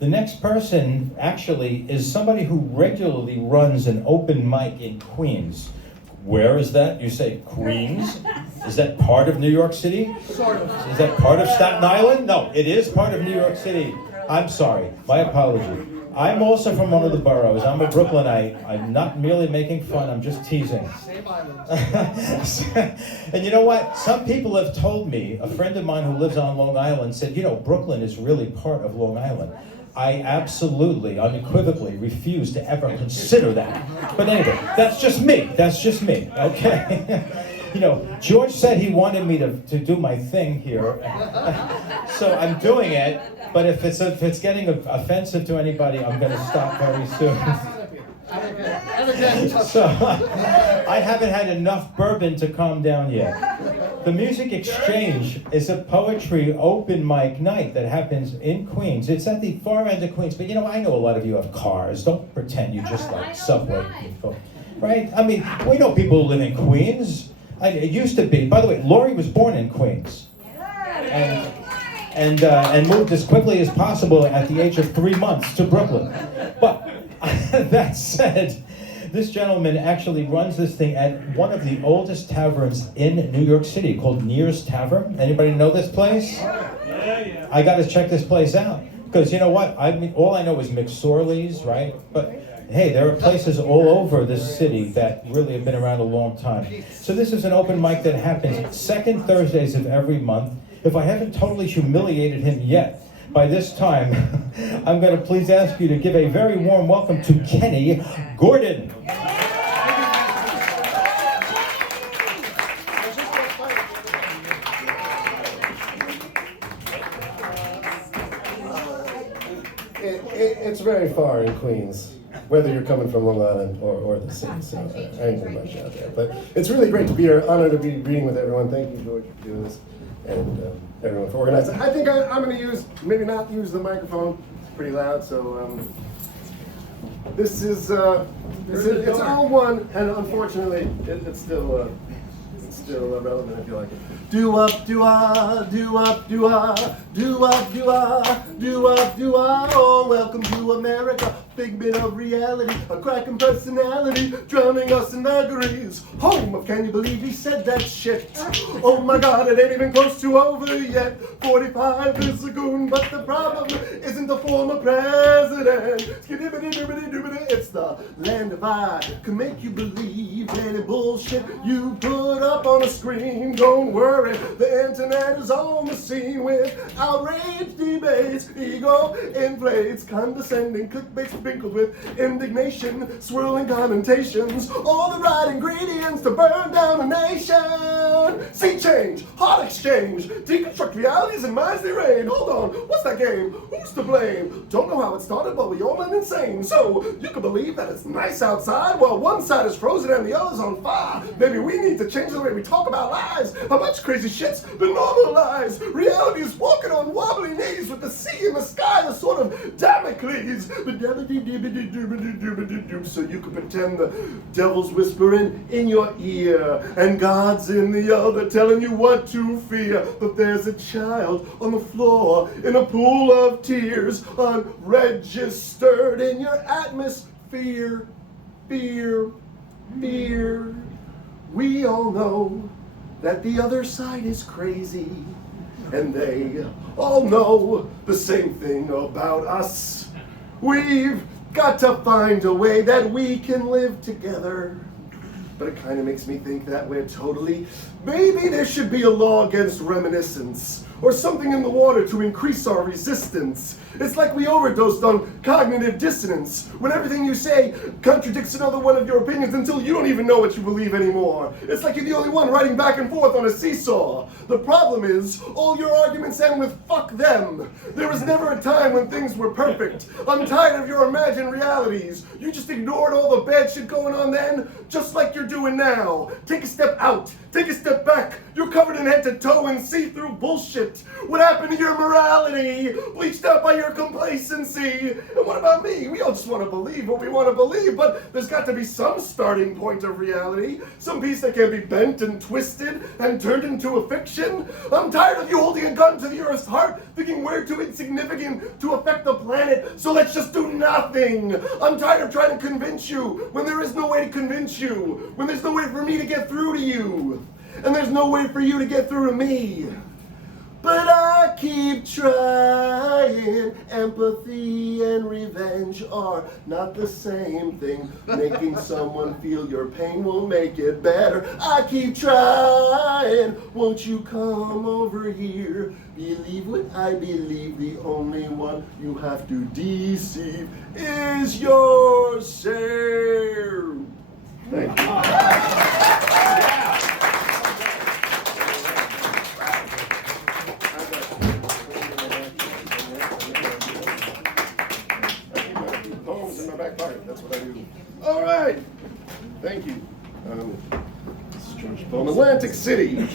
The next person actually is somebody who regularly runs an open mic in Queens. Where is that? You say Queens? Is that part of New York City? Sort of. Is that part of Staten Island? No, it is part of New York City. I'm sorry. My apology. I'm also from one of the boroughs. I'm a Brooklynite. I'm not merely making fun. I'm just teasing. Same island. And you know what? Some people have told me, a friend of mine who lives on Long Island said, Brooklyn is really part of Long Island. I absolutely, unequivocally refuse to ever consider that. But anyway, that's just me. That's just me, okay? George said he wanted me to do my thing here. So I'm doing it, but if it's getting offensive to anybody, I'm going to stop very soon. So I haven't had enough bourbon to calm down yet. The Music Exchange is a poetry open mic night that happens in Queens. It's at the far end of Queens, but I know a lot of you have cars. Don't pretend you just like subway people, right? I mean, we know people who live in Queens. It used to be. By the way, Laurie was born in Queens, and moved as quickly as possible at the age of 3 months to Brooklyn. But that said, this gentleman actually runs this thing at one of the oldest taverns in New York City called Near's Tavern. Anybody know this place? Yeah. I got to check this place out because you know what? All I know is McSorley's, right? But hey, there are places all over this city that really have been around a long time. So this is an open mic that happens second Thursdays of every month. If I haven't totally humiliated him yet, by this time, I'm going to please ask you to give a very warm welcome to Kenny Gordon. gets very far in Queens, whether you're coming from Long Island or the city, so I ain't gonna much out there. But it's really great to be here, honored to be reading with everyone. Thank you, George, for doing this, and everyone for organizing. I think I'm gonna maybe not use the microphone, it's pretty loud, so this is it's all one, and unfortunately, it's still relevant if you like it. Do up, do ah, do up, do ah, do up, do ah, do up, do ah. Oh, welcome to America, figment of reality, a cracking personality, drowning us in vagaries. Home of Can You Believe He Said That Shit? Oh my God, it ain't even close to over yet. 45 is a goon, but the problem isn't the former president. It's the land of I can make you believe any bullshit you put up on a screen. Don't worry, the internet is on the scene with outrage debates, ego inflates, condescending clickbait sprinkled with indignation, swirling connotations, all the right ingredients to burn down a nation. Sea change, heart exchange, deconstruct realities and minds they reign. Hold on, what's that game? Who's to blame? Don't know how it started, but we all went insane. So you can believe that it's nice outside while one side is frozen and the other's on fire. Maybe we need to change the way we talk about lies. How much crazy shit's been normalized. Reality is walking on wobbly knees with the sea in the sky, the sort of Damocles. So you can pretend the devil's whispering in your ear and God's in the other telling you what to fear. But there's a child on the floor in a pool of tears, unregistered in your atmosphere. Fear. We all know that the other side is crazy, and they all know the same thing about us. We've got to find a way that we can live together. But it kind of makes me think that maybe there should be a law against reminiscence, or something in the water to increase our resistance. It's like we overdosed on cognitive dissonance, when everything you say contradicts another one of your opinions until you don't even know what you believe anymore. It's like you're the only one riding back and forth on a seesaw. The problem is, all your arguments end with fuck them. There was never a time when things were perfect. I'm tired of your imagined realities. You just ignored all the bad shit going on then, just like you're doing now. Take a step out, take a step back. You're covered in head to toe in see-through bullshit. What happened to your morality? Bleached out by your complacency. And what about me? We all just want to believe what we want to believe, but there's got to be some starting point of reality. Some piece that can be bent and twisted and turned into a fiction. I'm tired of you holding a gun to the Earth's heart, thinking we're too insignificant to affect the planet, so let's just do nothing. I'm tired of trying to convince you when there is no way to convince you, when there's no way for me to get through to you, and there's no way for you to get through to me. But I keep trying. Empathy and revenge are not the same thing. Making someone feel your pain will make it better. I keep trying. Won't you come over here? Believe what I believe. The only one you have to deceive is yourself. Thank you. That's what I do. All right. Thank you. This is George Poem. Atlantic City.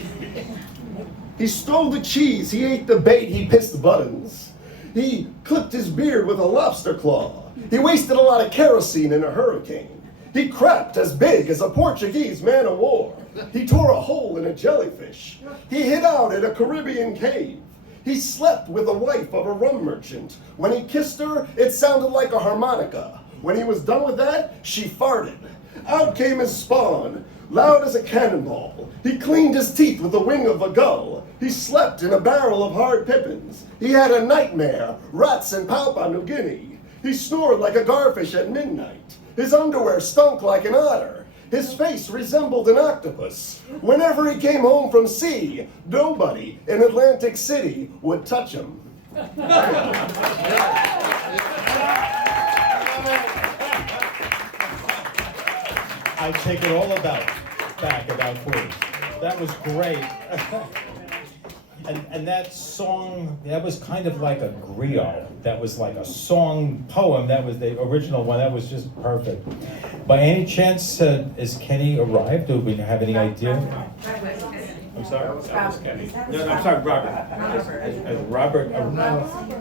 He stole the cheese. He ate the bait. He pissed the buttons. He clipped his beard with a lobster claw. He wasted a lot of kerosene in a hurricane. He crapped as big as a Portuguese man of war. He tore a hole in a jellyfish. He hid out in a Caribbean cave. He slept with the wife of a rum merchant. When he kissed her, it sounded like a harmonica. When he was done with that, she farted. Out came his spawn, loud as a cannonball. He cleaned his teeth with the wing of a gull. He slept in a barrel of hard pippins. He had a nightmare, rats in Papua New Guinea. He snored like a garfish at midnight. His underwear stunk like an otter. His face resembled an octopus. Whenever he came home from sea, nobody in Atlantic City would touch him. I take it all back about Queens. That was great. And that song, that was kind of like a griot. That was like a song poem. That was the original one. That was just perfect. By any chance, has Kenny arrived? Do we have any idea? I'm sorry? That was Kenny. No, I'm sorry, Robert. Has Robert arrived?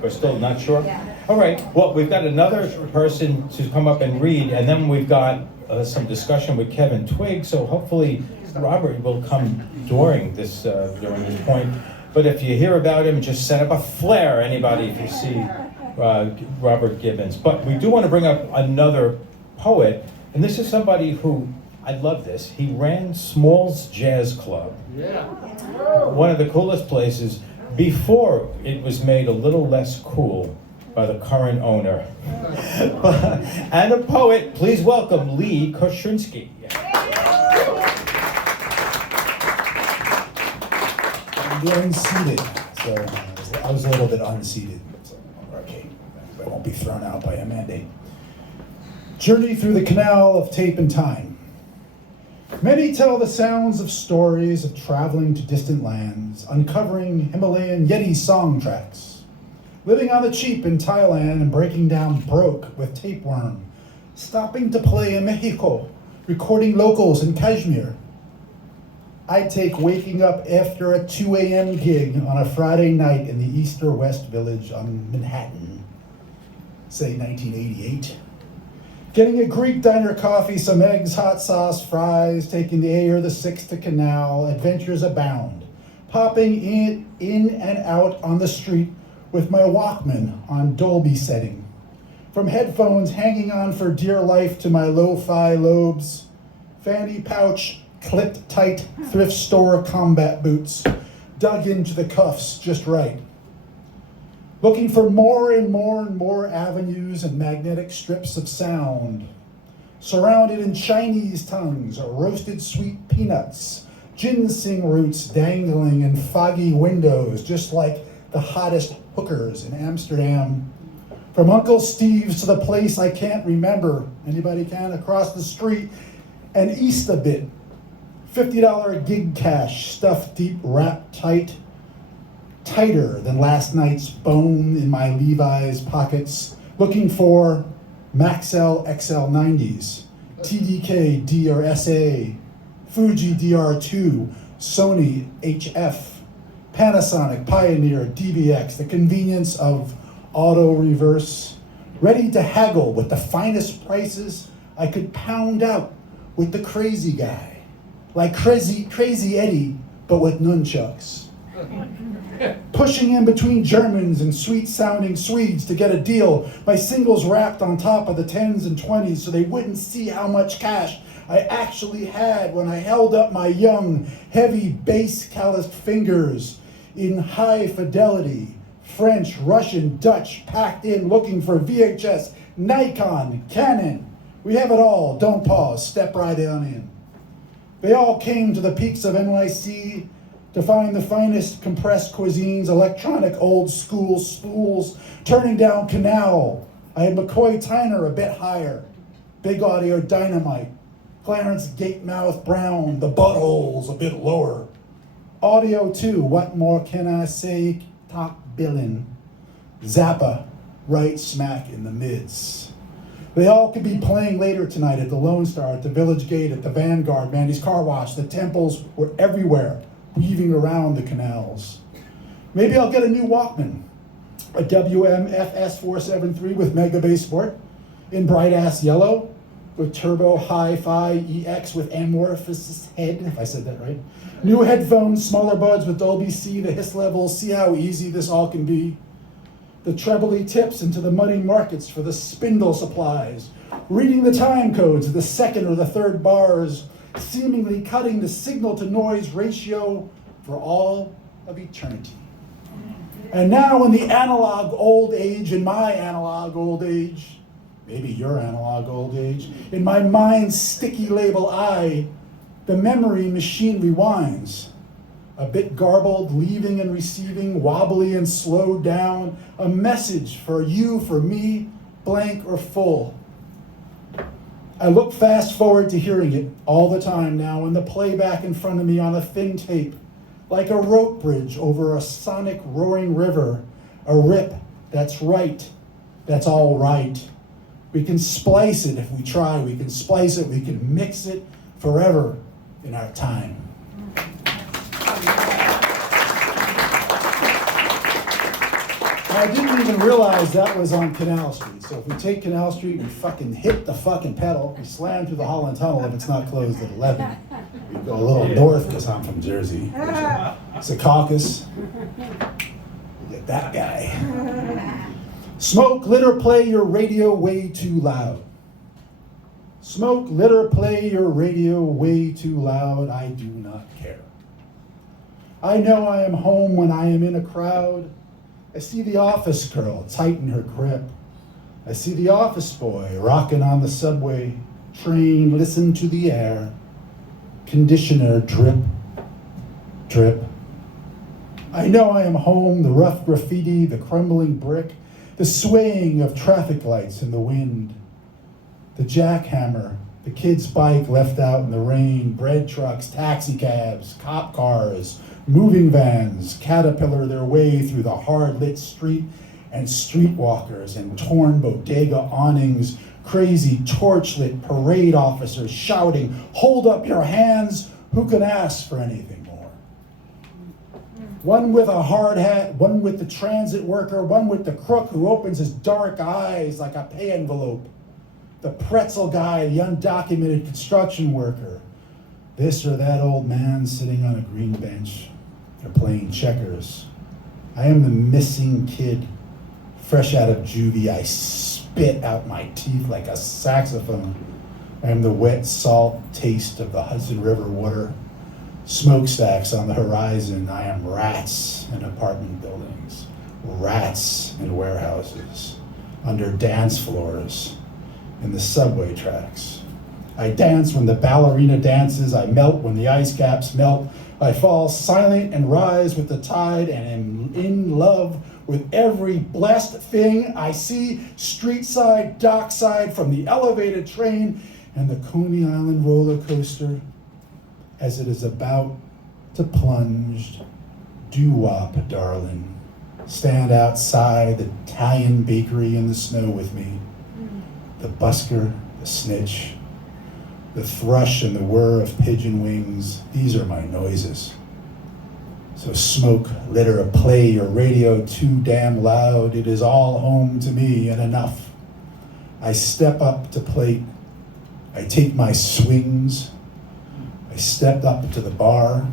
We're still not sure? All right, well, we've got another person to come up and read, and then we've got some discussion with Kevin Twigg, so hopefully Robert will come during this point. But if you hear about him, just set up a flare, anybody, if you see Robert Gibbons. But we do want to bring up another poet, and this is somebody who, I love this, he ran Small's Jazz Club. Yeah. One of the coolest places before it was made a little less cool by the current owner. And a poet, please welcome Lee Kostrinsky. You're unseated, so I was a little bit unseated. So, okay, I won't be thrown out by a mandate. Journey through the canal of tape and time. Many tell the sounds of stories of traveling to distant lands, uncovering Himalayan Yeti song tracks, living on the cheap in Thailand and breaking down broke with tapeworm, stopping to play in Mexico, recording locals in Kashmir. I'd take waking up after a 2 a.m. gig on a Friday night in the East or West Village on Manhattan, say 1988. Getting a Greek diner coffee, some eggs, hot sauce, fries, taking the A or the 6 to Canal, adventures abound. Popping in and out on the street with my Walkman on Dolby setting. From headphones hanging on for dear life to my lo-fi lobes. Fanny pouch, clipped tight, thrift store combat boots, dug into the cuffs just right. Looking for more and more and more avenues and magnetic strips of sound. Surrounded in Chinese tongues, roasted sweet peanuts, ginseng roots dangling in foggy windows, just like the hottest hookers in Amsterdam. From Uncle Steve's to the place I can't remember, anybody can, across the street, and east a bit. $50 gig cash, stuffed deep, wrapped tight, tighter than last night's bone in my Levi's pockets, looking for Maxell XL90s, TDK DRSA, Fuji DR2, Sony HF, Panasonic Pioneer DBX, the convenience of auto reverse, ready to haggle with the finest prices I could pound out with the crazy guy, like Crazy Eddie, but with nunchucks. Pushing in between Germans and sweet-sounding Swedes to get a deal, my singles wrapped on top of the 10s and 20s so they wouldn't see how much cash I actually had when I held up my young, heavy, bass-calloused fingers in high fidelity, French, Russian, Dutch, packed in looking for VHS, Nikon, Canon. We have it all. Don't pause. Step right on in. They all came to the peaks of NYC to find the finest compressed cuisines, electronic old school spools, turning down Canal. I had McCoy Tyner a bit higher, Big Audio Dynamite, Clarence Gatemouth Brown, the buttholes a bit lower. Audio 2, what more can I say? Top billin'. Zappa, right smack in the mids. They all could be playing later tonight at the Lone Star, at the Village Gate, at the Vanguard, Mandy's Car Wash. The temples were everywhere, weaving around the canals. Maybe I'll get a new Walkman, a WM-FS473 with Mega Bass Sport in bright ass yellow, with turbo hi-fi EX with amorphous head, if I said that right. New headphones, smaller buds with Dolby C, the hiss levels, see how easy this all can be. The trebly tips into the muddy markets for the spindle supplies, reading the time codes of the second or the third bars, seemingly cutting the signal to noise ratio for all of eternity. And now in the analog old age, in my analog old age, maybe your analog old age, in my mind's sticky label eye, the memory machine rewinds. A bit garbled, leaving and receiving, wobbly and slowed down, a message for you, for me, blank or full. I look fast forward to hearing it all the time now in the playback in front of me on a thin tape, like a rope bridge over a sonic roaring river, a rip that's right, that's all right. We can splice it if we try, we can splice it, we can mix it forever in our time. I didn't even realize that was on Canal Street. So if we take Canal Street, we fucking hit the fucking pedal, we slam through the Holland Tunnel if it's not closed at 11. We go a little north because I'm from Jersey. Secaucus. We get that guy. Smoke, litter, play your radio way too loud. Smoke, litter, play your radio way too loud. I do not care. I know I am home when I am in a crowd. I see the office girl tighten her grip. I see the office boy rocking on the subway train, listen to the air. Conditioner drip, drip. I know I am home, the rough graffiti, the crumbling brick, the swaying of traffic lights in the wind, the jackhammer, the kid's bike left out in the rain, bread trucks, taxi cabs, cop cars, moving vans caterpillar their way through the hard-lit street, and streetwalkers and torn bodega awnings, crazy torch-lit parade officers shouting, "Hold up your hands, who can ask for anything more?" One with a hard hat, one with the transit worker, one with the crook who opens his dark eyes like a pay envelope, the pretzel guy, the undocumented construction worker, this or that old man sitting on a green bench. They're playing checkers. I am the missing kid, fresh out of juvie. I spit out my teeth like a saxophone. I am the wet salt taste of the Hudson River water. Smokestacks on the horizon. I am rats in apartment buildings, rats in warehouses, under dance floors, in the subway tracks. I dance when the ballerina dances. I melt when the ice caps melt. I fall silent and rise with the tide and am in love with every blessed thing I see, street side, dock side, from the elevated train and the Coney Island roller coaster as it is about to plunge. Doo-wop, darling. Stand outside the Italian bakery in the snow with me. The busker, the snitch, the thrush and the whir of pigeon wings, these are my noises. So smoke, litter, play your radio too damn loud. It is all home to me and enough. I step up to plate. I take my swings. I step up to the bar.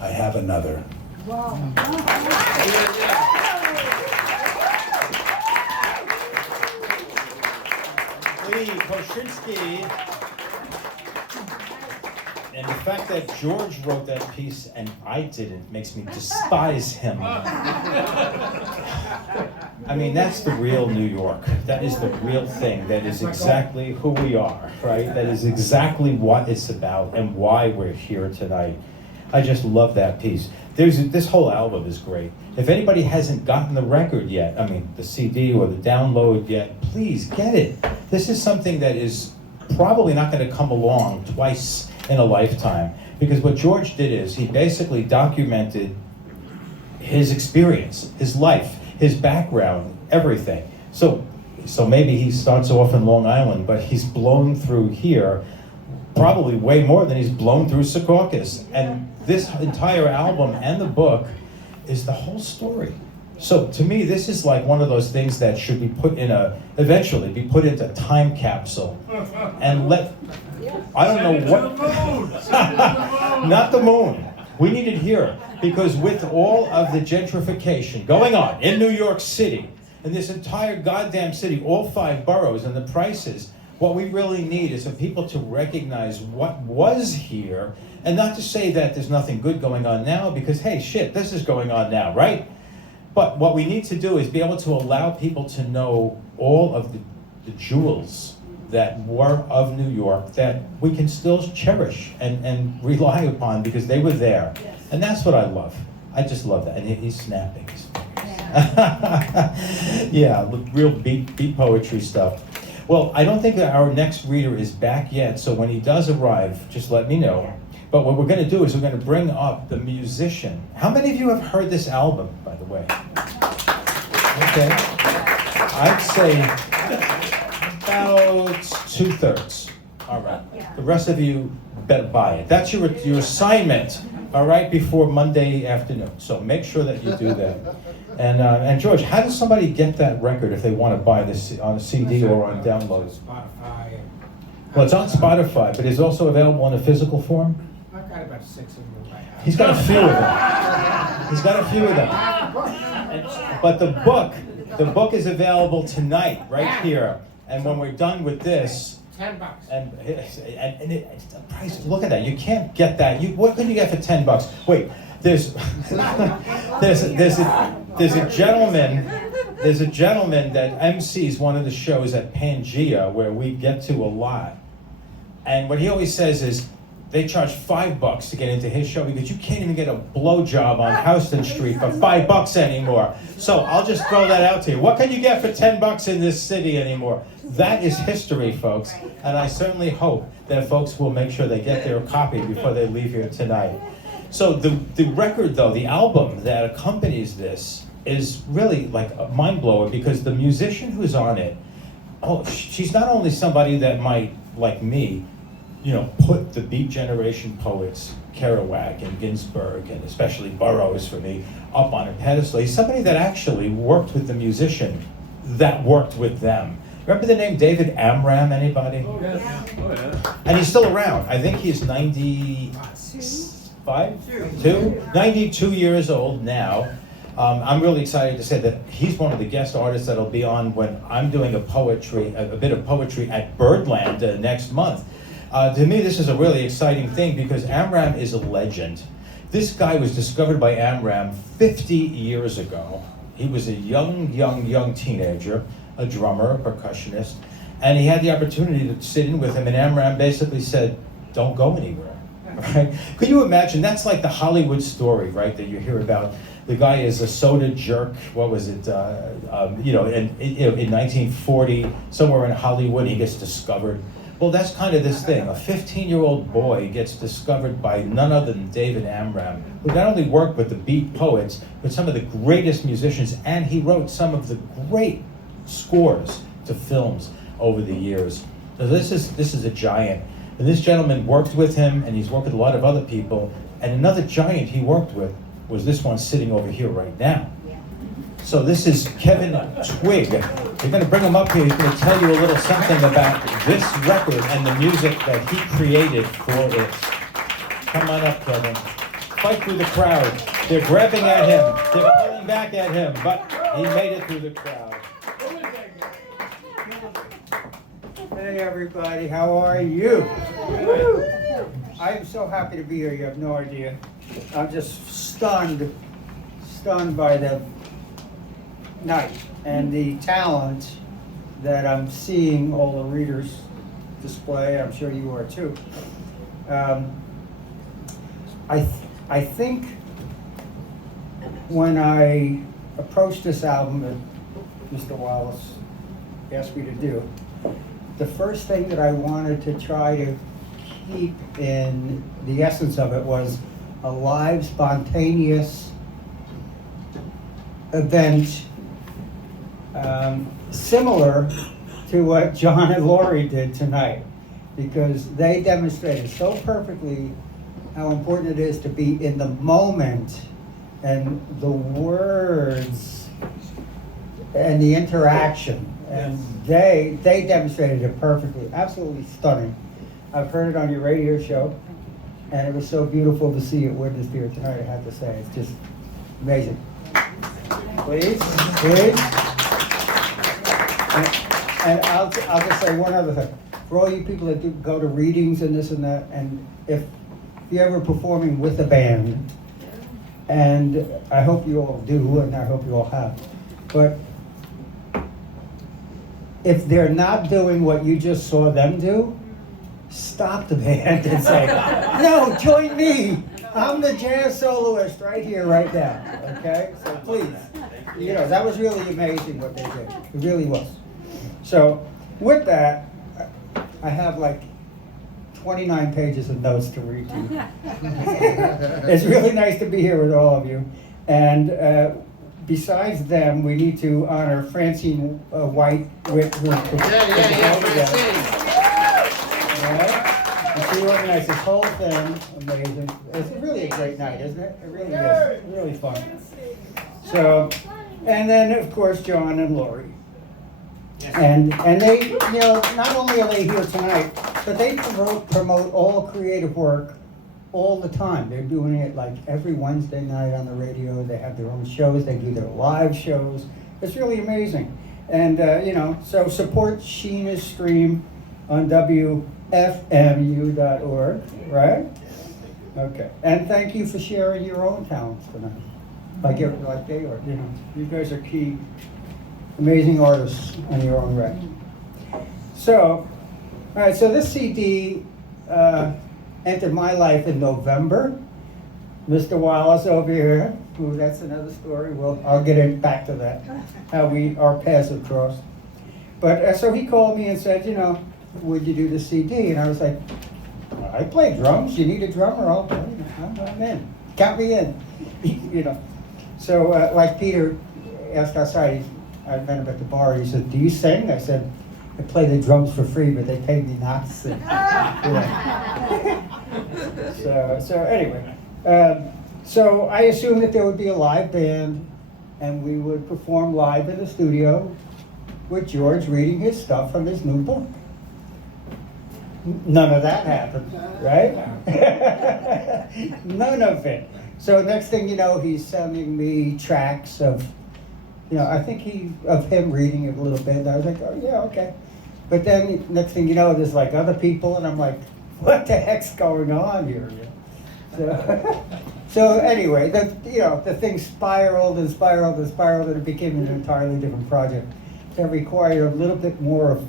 I have another. Wow. Kostrinsky. And the fact that George wrote that piece and I didn't makes me despise him. I mean, that's the real New York. That is the real thing. That is exactly who we are, right? That is exactly what it's about and why we're here tonight. I just love that piece. This whole album is great. If anybody hasn't gotten the record yet, I mean, the CD or the download yet, please get it. This is something that is probably not going to come along twice in a lifetime, because what George did is he basically documented his experience, his life, his background, everything. So maybe he starts off in Long Island, but he's blown through here probably way more than he's blown through Secaucus. And this entire album and the book is the whole story. So to me, this is like one of those things that should be eventually be put into a time capsule and I don't know what, not the moon. We need it here, because with all of the gentrification going on in New York City, in this entire goddamn city, all 5 boroughs and the prices, what we really need is for people to recognize what was here, and not to say that there's nothing good going on now, because hey, shit, this is going on now, right? But what we need to do is be able to allow people to know all of the jewels that were of New York that we can still cherish and rely upon because they were there. Yes. And that's what I love. I just love that. And he's snapping. Yeah, real beat poetry stuff. Well, I don't think that our next reader is back yet, so when he does arrive, just let me know. But what we're going to do is we're going to bring up the musician. How many of you have heard this album, by the way? Okay. I'd say about 2/3. All right. The rest of you better buy it. That's your assignment, all right, before Monday afternoon. So make sure that you do that. And George, how does somebody get that record if they want to buy this on a CD or on download? Spotify. Well, it's on Spotify, but it's also available in a physical form. I've got about 6 of them in my house. He's got a few of them. He's got a few of them. But the book is available tonight, right here. And when we're done with this, $10. and it's the price. Look at that. You can't get that. What can you get for $10? Wait, there's a gentleman. There's a gentleman that MCs one of the shows at Pangea where we get to a lot, and what he always says is they charge $5 to get into his show because you can't even get a blowjob on Houston Street for $5 anymore. So I'll just throw that out to you. What can you get for $10 in this city anymore? That is history, folks, and I certainly hope that folks will make sure they get their copy before they leave here tonight. So the record, though, the album that accompanies this is really like a mind blower because the musician who's on it, she's not only somebody that might, like me, put the Beat Generation poets, Kerouac and Ginsberg, and especially Burroughs for me, up on a pedestal. He's somebody that actually worked with the musician that worked with them. Remember the name David Amram, anybody? Oh, yes. Oh, yeah. And he's still around. I think he's 95? 92 years old now. I'm really excited to say that he's one of the guest artists that'll be on when I'm doing a bit of poetry at Birdland next month. To me, this is a really exciting thing because Amram is a legend. This guy was discovered by Amram 50 years ago. He was a young teenager, a drummer, a percussionist, and he had the opportunity to sit in with him, and Amram basically said, don't go anywhere, right? Could you imagine? That's like the Hollywood story, right, that you hear about. The guy is a soda jerk, what was it, in 1940, somewhere in Hollywood, he gets discovered. Well, that's kind of this thing. A 15-year-old boy gets discovered by none other than David Amram, who not only worked with the beat poets, but some of the greatest musicians, and he wrote some of the great scores to films over the years. So this is a giant. And this gentleman worked with him, and he's worked with a lot of other people. And another giant he worked with was this one sitting over here right now. So this is Kevin Twigg. We're going to bring him up here. He's going to tell you a little something about this record and the music that he created for it. Come on up, Kevin. Fight through the crowd. They're grabbing at him. They're pulling back at him, but he made it through the crowd. Hey everybody, how are you? Woo. I'm so happy to be here, you have no idea. I'm just stunned by the night and the talent that I'm seeing all the readers display. I'm sure you are too. I think when I approached this album that Mr. Wallace asked me to do, the first thing that I wanted to try to keep in the essence of it was a live, spontaneous event similar to what John and Laurie did tonight, because they demonstrated so perfectly how important it is to be in the moment, and the words and the interaction. And they demonstrated it perfectly, absolutely stunning. I've heard it on your radio show, and it was so beautiful to see it witnessed here tonight, I have to say. It's just amazing. Please. And I'll just say one other thing. For all you people that do go to readings and this and that, and if you're ever performing with a band, and I hope you all do, and I hope you all have, but if they're not doing what you just saw them do, stop the band and say, no, join me. I'm the jazz soloist right here, right now, okay? So please, that was really amazing what they did. It really was. So with that, I have like 29 pages of notes to read to you. It's really nice to be here with all of you. And besides them, we need to honor Francine Witte. She organized this whole thing, amazing. It's really a great night, isn't it? It really is, really fun. So, and then of course John and Laurie. And they, you know, not only are they here tonight, but they promote all creative work all the time. They're doing it like every Wednesday night on the radio. They have their own shows, they do their live shows. It's really amazing. And, you know, so support Sheena's stream on WFMU.org, right? Okay. And thank you for sharing your own talents tonight. Like they are, you know. You guys are key, amazing artists in your own right. So, all right, so this CD entered my life in November. Mr. Wallace over here, who that's another story. Well, I'll get back to that, how our paths have crossed. But so he called me and said, you know, would you do the CD? And I was like, I play drums. You need a drummer? I'm in. Count me in. You know. So like Peter asked outside, I met him at the bar. He said, "Do you sing?" I said, "I play the drums for free, but they paid me not to sing." So anyway, so I assumed that there would be a live band, and we would perform live in the studio with George reading his stuff from his new book. None of that happened, right? None of it. So next thing you know, he's sending me tracks of, you know, I think of him reading it a little bit. And I was like, oh yeah, okay. But then next thing you know, there's like other people, and I'm like, what the heck's going on here? So anyway, the thing spiraled and spiraled and spiraled, and it became an entirely different project that required a little bit more of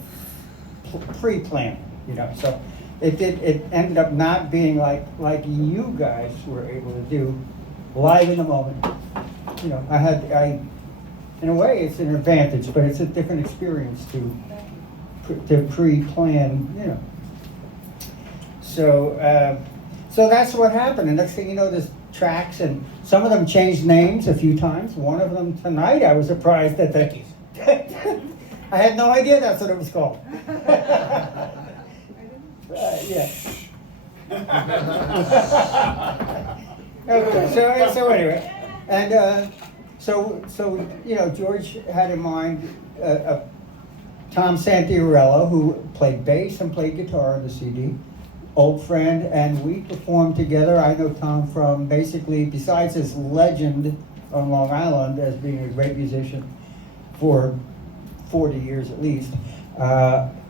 pre-planning, you know. So it ended up not being like you guys were able to do, live in the moment. You know, in a way it's an advantage, but it's a different experience to pre-plan, you know. So that's what happened. And next thing you know, there's tracks, and some of them changed names a few times. One of them tonight, I was surprised that I had no idea that's what it was called. Yeah. Okay. So anyway, and so you know, George had in mind Tom Santiarello, who played bass and played guitar on the CD. Old friend, and we performed together. I know Tom from basically, besides his legend on Long Island as being a great musician for 40 years at least.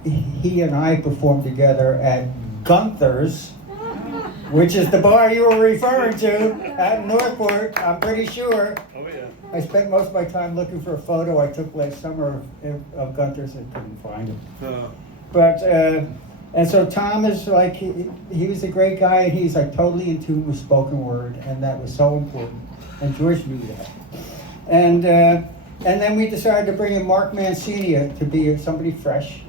He and I performed together at Gunther's, which is the bar you were referring to at Northport, I'm pretty sure. Oh yeah. I spent most of my time looking for a photo I took last summer of Gunther's and couldn't find it. But and so Tom is like, he was a great guy, and he's like totally in tune with spoken word, and that was so important. And George knew that. And then we decided to bring in Mark Mancini to be somebody fresh.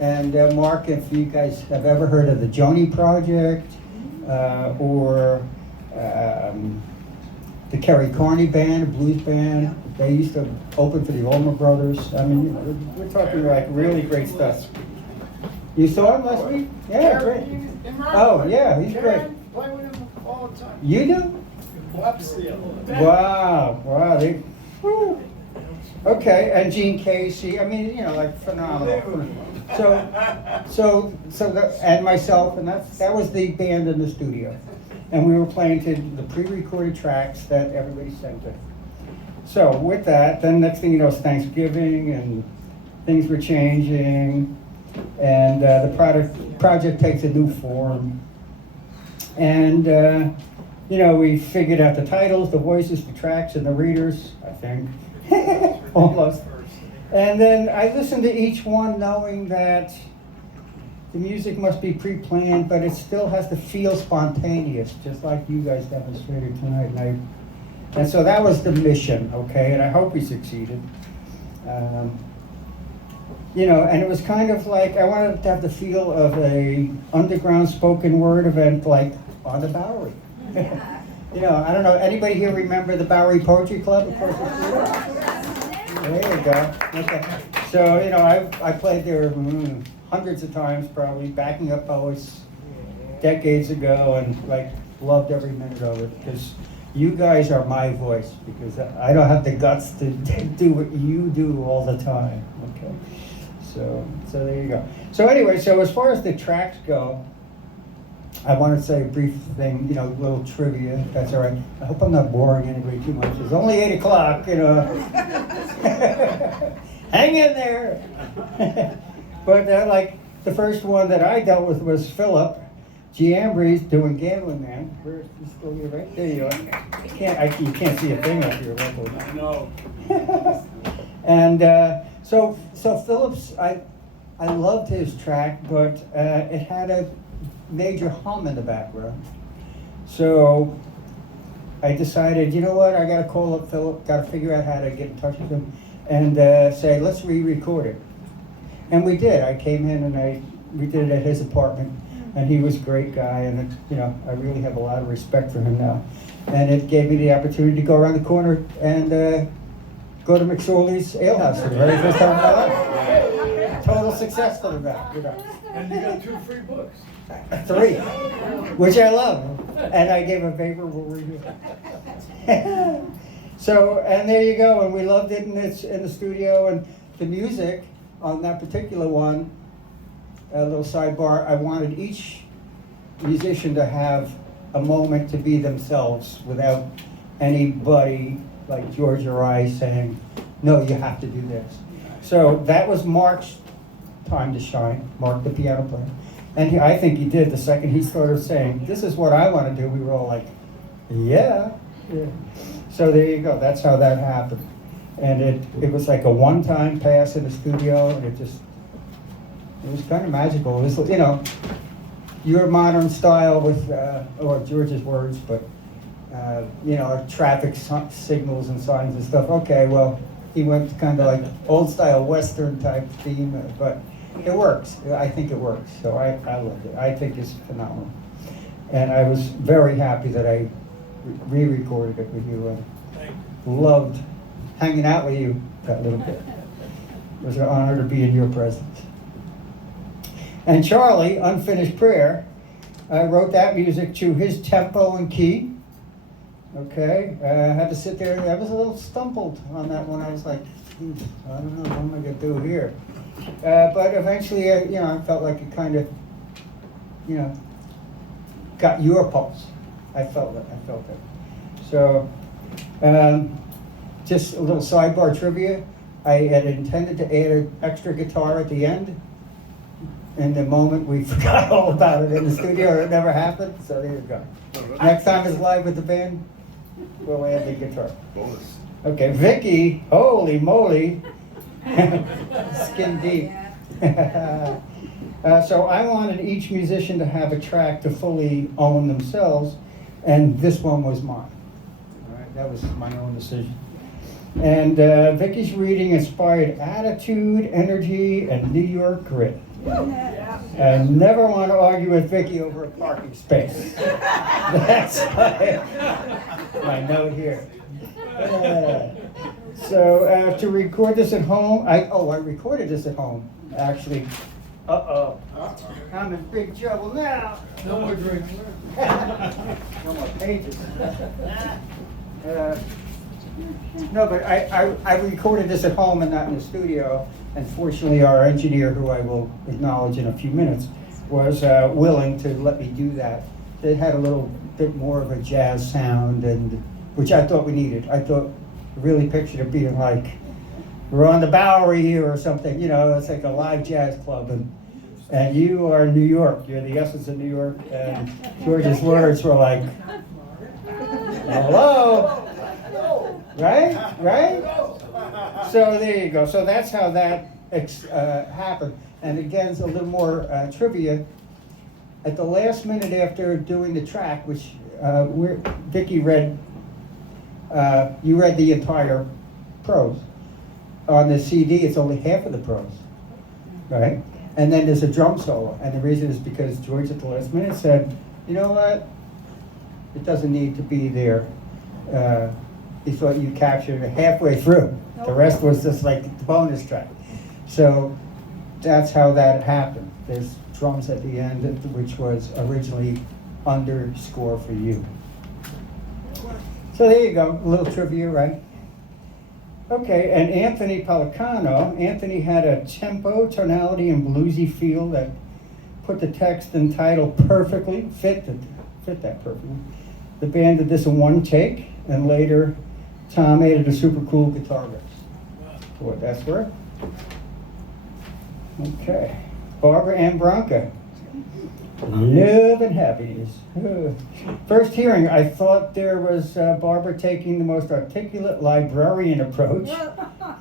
And Mark, if you guys have ever heard of the Joni Project, or the Kerry Carney Band, a blues band, they used to open for the Ulmer Brothers. I mean, you know, we're talking like really great stuff. You saw him last week? Yeah, great. Oh, yeah, he's great. Play with him all the time. You do? Wow. Okay, and Gene Casey. I mean, you know, like phenomenal. So and myself, and that was the band in the studio, and we were playing to the pre-recorded tracks that everybody sent in. So with that, then next thing you know, it's Thanksgiving, and things were changing. And the project takes a new form. And, you know, we figured out the titles, the voices, the tracks, and the readers, I think, almost. And then I listened to each one knowing that the music must be pre-planned, but it still has to feel spontaneous, just like you guys demonstrated tonight. And so that was the mission, okay? And I hope we succeeded. you know, and it was kind of like, I wanted to have the feel of a underground spoken word event like on the Bowery. You know, I don't know, anybody here remember the Bowery Poetry Club? Of course, there you go. Okay. So, you know, I played there hundreds of times probably, backing up poets decades ago, and like loved every minute of it, because you guys are my voice, because I don't have the guts to do what you do all the time. Okay. So there you go. So anyway, so as far as the tracks go, I want to say a brief thing, you know, a little trivia, if that's all right. I hope I'm not boring anybody too much. It's only 8 o'clock, you know. Hang in there. But like the first one that I dealt with was Phillip Giambri doing Gambling Man. Where's he still here, right? There you are. You can't see a thing up here, luckily. No. And so Phillip's, I loved his track, but it had a major hum in the background. So I decided, you know what, I gotta call up Phillip, gotta figure out how to get in touch with him, and say, let's re-record it. And we did. I came in and we did it at his apartment, and he was a great guy, and it, you know, I really have a lot of respect for him now. And it gave me the opportunity to go around the corner and go to McSorley's Ale House for the very first time in my life. Total success for the back, you know. And you got 2 free books. 3, which I love, and I gave a favorable review. So, and there you go, and we loved it in the studio, and the music on that particular one, a little sidebar, I wanted each musician to have a moment to be themselves without anybody like George or I saying, no, you have to do this. So that was Mark's time to shine, Mark the piano player. And I think he did. The second he started saying, this is what I want to do, we were all like, yeah. So there you go. That's how that happened. And it was like a one-time pass in the studio, and it was kind of magical. It was, you know, your modern style with, or George's words, but, you know, traffic signals and signs and stuff. Okay, well, he went kind of like old-style Western type theme, but it works. I think it works. So I loved it. I think it's phenomenal. And I was very happy that I re-recorded it with you. And loved hanging out with you that little bit. It was an honor to be in your presence. And Charlie, Unfinished Prayer, I wrote that music to his tempo and key. Okay, I had to sit there. I was a little stumbled on that one. I was like, I don't know, what am I going to do here? But eventually, you know, I felt like it kind of, you know, got your pulse. I felt it. So, just a little sidebar trivia. I had intended to add an extra guitar at the end. In the moment, we forgot all about it in the studio. It never happened. So there you go. Next time it's live with the band, we'll add the guitar. Bonus. Okay, Vicki, holy moly, skin deep. So I wanted each musician to have a track to fully own themselves, and this one was mine. All right, that was my own decision. And Vicki's reading inspired attitude, energy, and New York grit. I never want to argue with Vicki over a parking space. That's my note here. So to record this at home, I recorded this at home, actually. I'm in big trouble now. No more drinking. No more pages. No, but I recorded this at home and not in the studio. And fortunately, our engineer, who I will acknowledge in a few minutes, was willing to let me do that. It had a little bit more of a jazz sound, and which I thought we needed. I thought, really pictured it being like, we're on the Bowery here or something, you know, it's like a live jazz club. And you are New York, you're the essence of New York. And George's words were like, hello? Right? So there you go. So that's how that happened. And again, a little more trivia. At the last minute after doing the track, which Vicki read, you read the entire prose. On the CD, it's only half of the prose. right? And then there's a drum solo, and the reason is because George at the last minute said, you know what? It doesn't need to be there. He thought you captured it halfway through. The rest was just like the bonus track. So that's how that happened. There's drums at the end, which was originally underscore for you. So there you go, a little trivia, right? Okay, and Anthony Policano, Anthony had a tempo, tonality, and bluesy feel that put the text and title perfectly, fit that perfectly. The band did this in one take, and later Tom added a super cool guitar riff. For what that's worth. Okay, Barbara Ann Branca. Love and happiness. First hearing, I thought there was Barbara taking the most articulate librarian approach.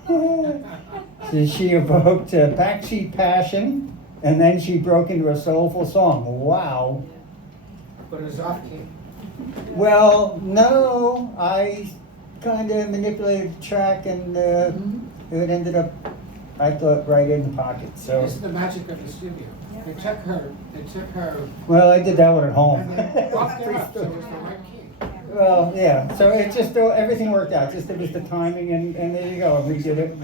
So she evoked backseat passion, and then she broke into a soulful song. Wow. But it was off key. Well, no, I kind of manipulated the track, and it ended up, I thought, right in the pocket. So. This is the magic of the studio. They took her. Well, I did that one at home. And then buffed her up, so it was the right key. Well, yeah, so it just, everything worked out, just it was the timing, and there you go, we did it.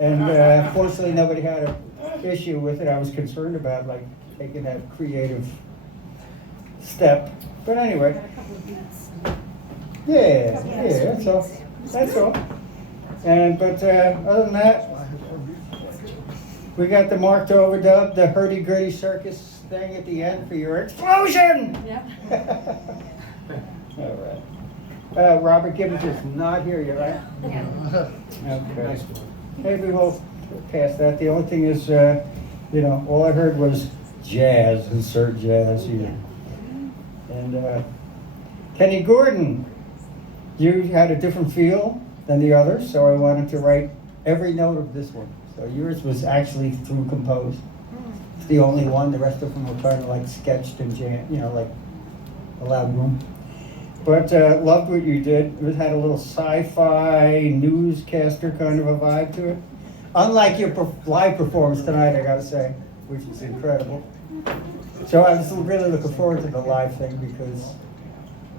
And fortunately, nobody had an issue with it. I was concerned about, like, taking that creative step. But anyway, yeah, that's all. And, but other than that, we got the marked overdub, the hurdy-gurdy circus thing at the end for your explosion! Yeah. All right. Robert Gibbons is not here yet, right? Yeah. Okay. Maybe we'll pass that. The only thing is, all I heard was jazz, insert jazz here. And Kenny Gordon, you had a different feel than the others, so I wanted to write every note of this one. So yours was actually through composed. It's the only one. The rest of them were kind of like sketched and like allowed room. But loved what you did. It had a little sci-fi newscaster kind of a vibe to it. Unlike your live performance tonight, I gotta say, which is incredible. So I was really looking forward to the live thing because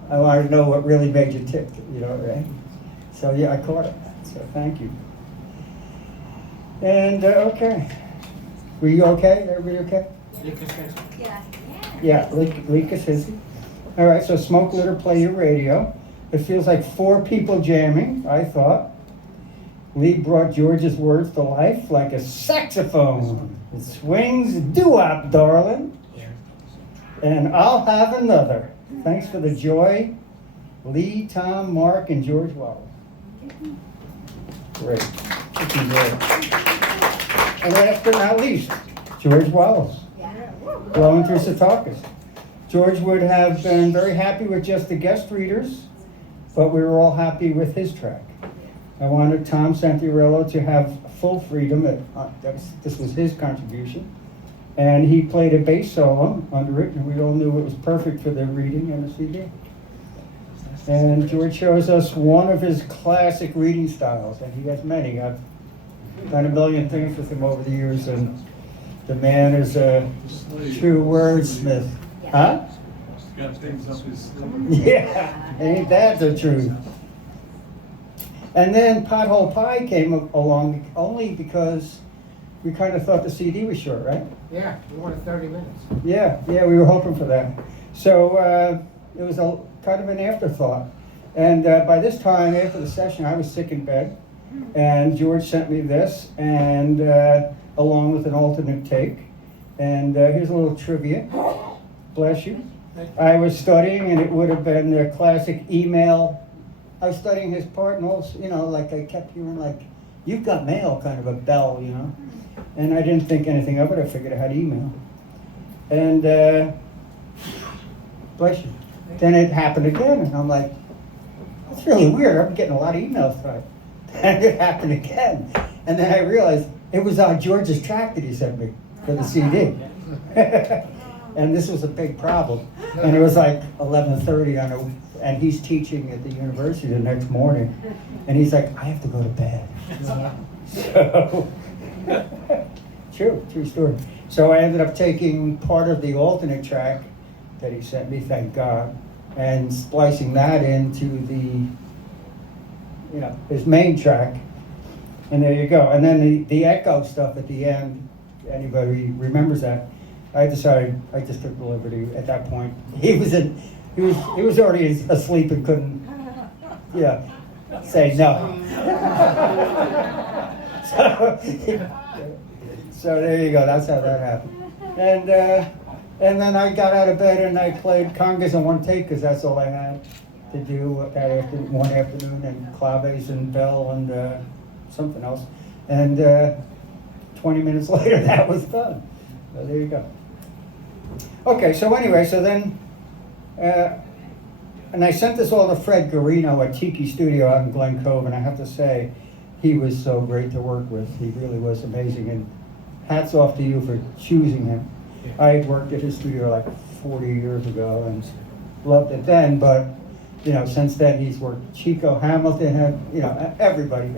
I wanted to know what really made you tick, right? So yeah, I caught it. So thank you. And okay, were you okay? Everybody okay? Yeah. Yeah, Lika says. All right, so smoke, litter, play your radio. It feels like four people jamming, I thought. Lee brought George's words to life like a saxophone. It swings doo-wop, darling. And I'll have another. Thanks for the joy. Lee, Tom, Mark, and George Wallace. Great. And last but not least, George Wallace. Blowing Through Secaucus. George would have been very happy with just the guest readers, but we were all happy with his track. I wanted Tom Santiarello to have full freedom. This was his contribution. And he played a bass solo under it, and we all knew it was perfect for the reading and the CD. And George shows us one of his classic reading styles, and he has many. I've done a million things with him over the years, and the man is a true wordsmith. Huh? Got things up his sleeve. Yeah, ain't that the truth? And then Pothole Pie came along only because we kind of thought the CD was short, right? Yeah, we wanted 30 minutes. Yeah, we were hoping for that. So it was a kind of an afterthought. And by this time, after the session, I was sick in bed. And George sent me this, and along with an alternate take. And here's a little trivia. Bless you. I was studying, and it would have been the classic email. I was studying his part, and also, like I kept hearing, like, "You've got mail," kind of a bell, And I didn't think anything of it. I figured I had email. And bless you. Then it happened again, and I'm like, that's really weird. I'm getting a lot of emails tonight. And it happened again. And then I realized it was on George's track that he sent me for the CD. And this was a big problem. And it was like 11:30 and he's teaching at the university the next morning. And he's like, I have to go to bed. So True story. So I ended up taking part of the alternate track that he sent me, thank God, and splicing that into his main track. And there you go. And then the echo stuff at the end, anybody remembers that? I decided I just took the liberty at that point. He was already asleep and couldn't, say no. So there you go. That's how that happened. And then I got out of bed and I played congas in one take because that's all I had to do that one afternoon, and claves and bell and something else. And 20 minutes later, that was done. So there you go. Okay, so anyway, so then, and I sent this all to Fred Garino at Tiki Studio out in Glen Cove, and I have to say, he was so great to work with. He really was amazing, and hats off to you for choosing him. I had worked at his studio like 40 years ago and loved it then, but since then he's worked. Chico Hamilton had, everybody.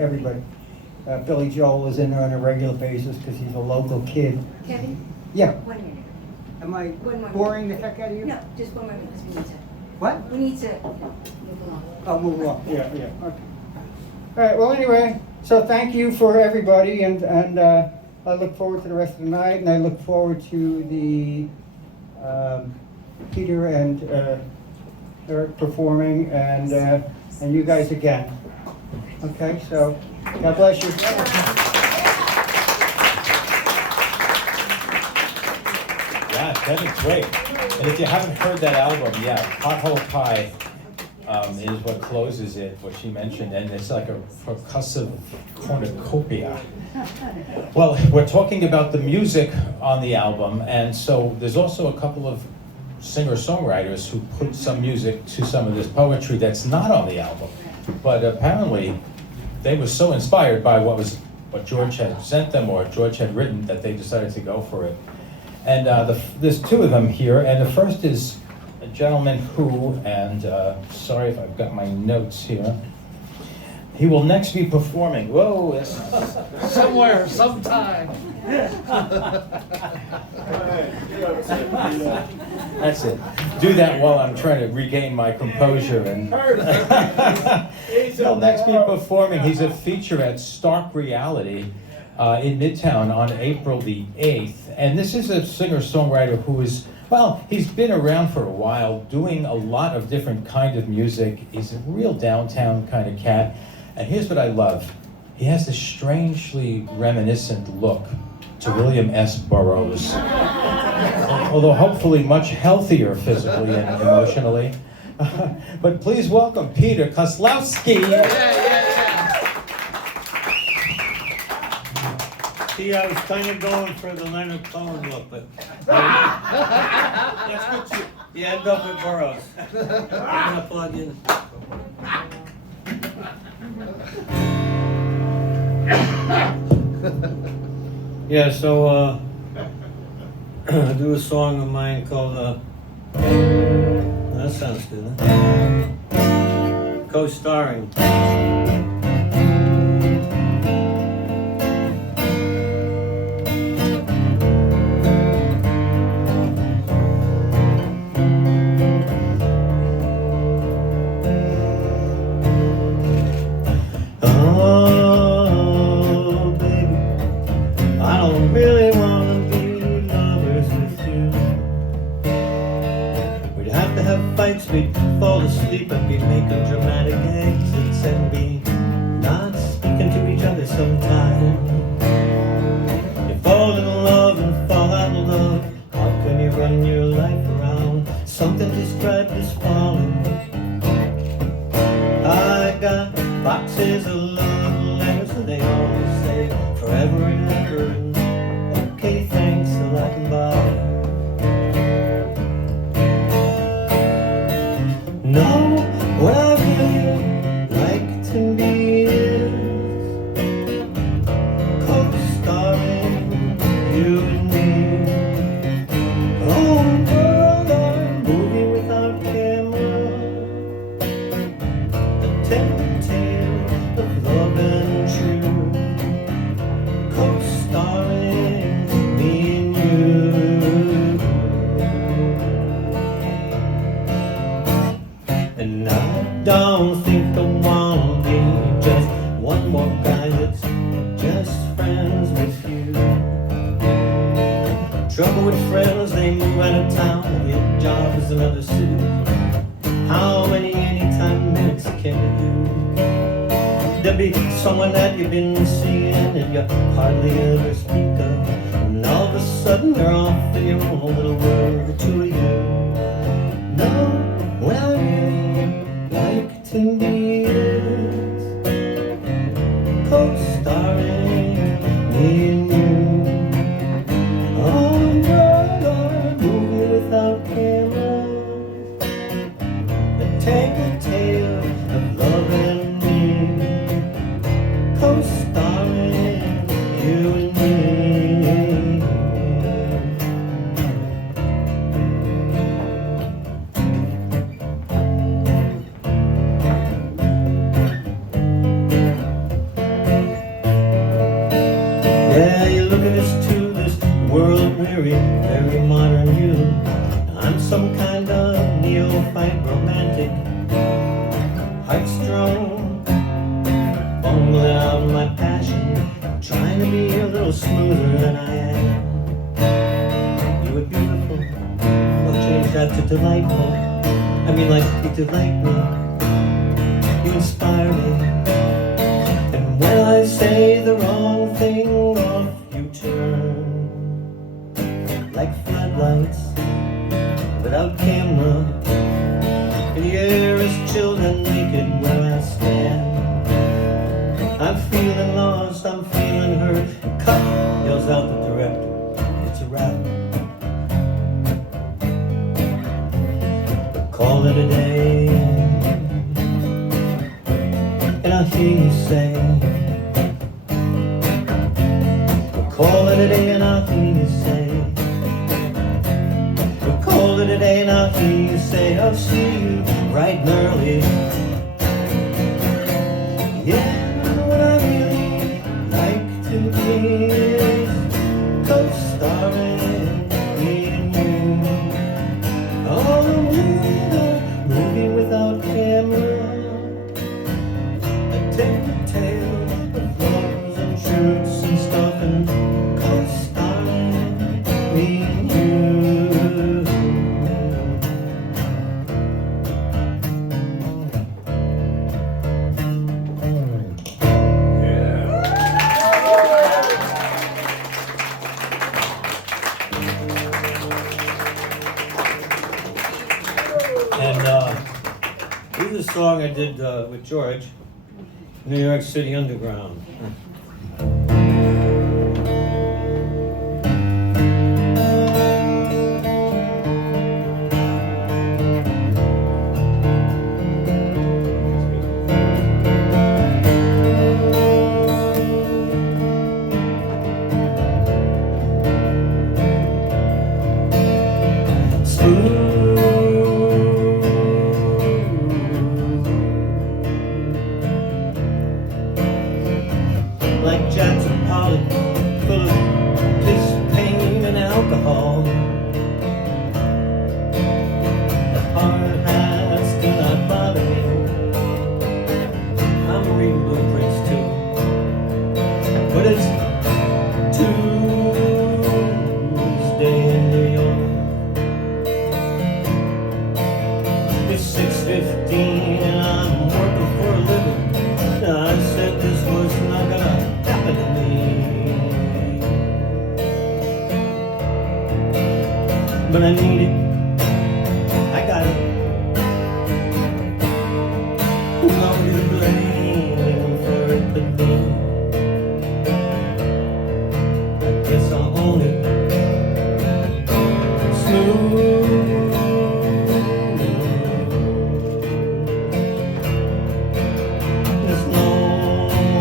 Billy Joel is in there on a regular basis because he's a local kid. Kevin? Yeah. 1 minute. Am I One more boring minute. the heck out of you? No, just 1 minute because we need to. What? We need to move along. I'll move along. Yeah, okay. All right, well, anyway, so thank you for everybody, and I look forward to the rest of the night, and I look forward to the Peter and Eric performing, and you guys again. Okay, so God bless you. Yeah, Kevin's great. And if you haven't heard that album, Pothole Pie is what closes it, what she mentioned, and it's like a percussive cornucopia. Well, we're talking about the music on the album, and so there's also a couple of singer-songwriters who put some music to some of this poetry that's not on the album. But apparently, they were so inspired by what George had sent them or George had written that they decided to go for it. And there's two of them here, and the first is a gentleman who, and sorry if I've got my notes here, he will next be performing. Whoa, that's Somewhere, sometime. That's it. Do that while I'm trying to regain my composure. And he'll next be performing. He's a feature at Stark Reality in Midtown on April the 8th. And this is a singer-songwriter who is, well, he's been around for a while, doing a lot of different kind of music. He's a real downtown kind of cat. And here's what I love. He has this strangely reminiscent look to William S. Burroughs. Although hopefully much healthier physically and emotionally. But please welcome Ptr Kozlowski. See, I was kind of going for the Leonard Cohen look, but that's what you end up with Burroughs. I'm gonna plug in. Yeah, so I do a song of mine called that sounds good, huh? Co-starring. We'd fall asleep and be making dramatic exits and be not speaking to each other sometime. You fall in love and fall out of love. How can you run your life around something described as falling? I got boxes of love letters and they all say forever and ever and okay, thanks, till I can buy. No, what I really like to be is co-starring you and me. Oh, world, a movie without camera, a tale of don't think I wanna be just one more guy that's just friends with you. Trouble with friends, they move out of town, get jobs in other cities. How many anytime minutes can you do? There'll be someone that you've been seeing and you hardly ever speak of, and all of a sudden they're off in your own little world, the two of you. No, what I really like to be is co-starring me and you. Oh, brother, movie without cameras, that take the tale of love and me, co-starring you and me. Yeah, you look at us too, this world-weary, very modern you. I'm some kind of neophyte romantic, heart-strung, bungling out my passion, trying to be a little smoother than I am. You were beautiful, I'll change that to delightful. I mean, like, you delight me, you inspire me. And when I say the wrong thing, off you turn, like floodlights without camera. And the air is chilled and naked where I stand. I'm feeling lost, I'm feeling hurt. Cut, yells out the director, it's a wrap. Call it a day. And I hear you say, call it a day, and I'll hear you say, call it a day, and I'll hear you say, I'll see you bright and early. Yeah, what I really like to be is co-starring me and you. Oh, movie without camera, I take the tale of loves and shoots and stuff and co-starring me and you. And this is a song I did with George, New York City Underground. Like Jackson Pollock, full of piss, pain, and alcohol. The hard hat still not bother me. I'm reading blueprints too, but it's Tuesday in New York. It's 6:15 and I'm working for a living. I said this was not gonna happen to me, but I need it, I got it. Nobody to blame for it but me. I guess I'll own it. Smooth. It's lonely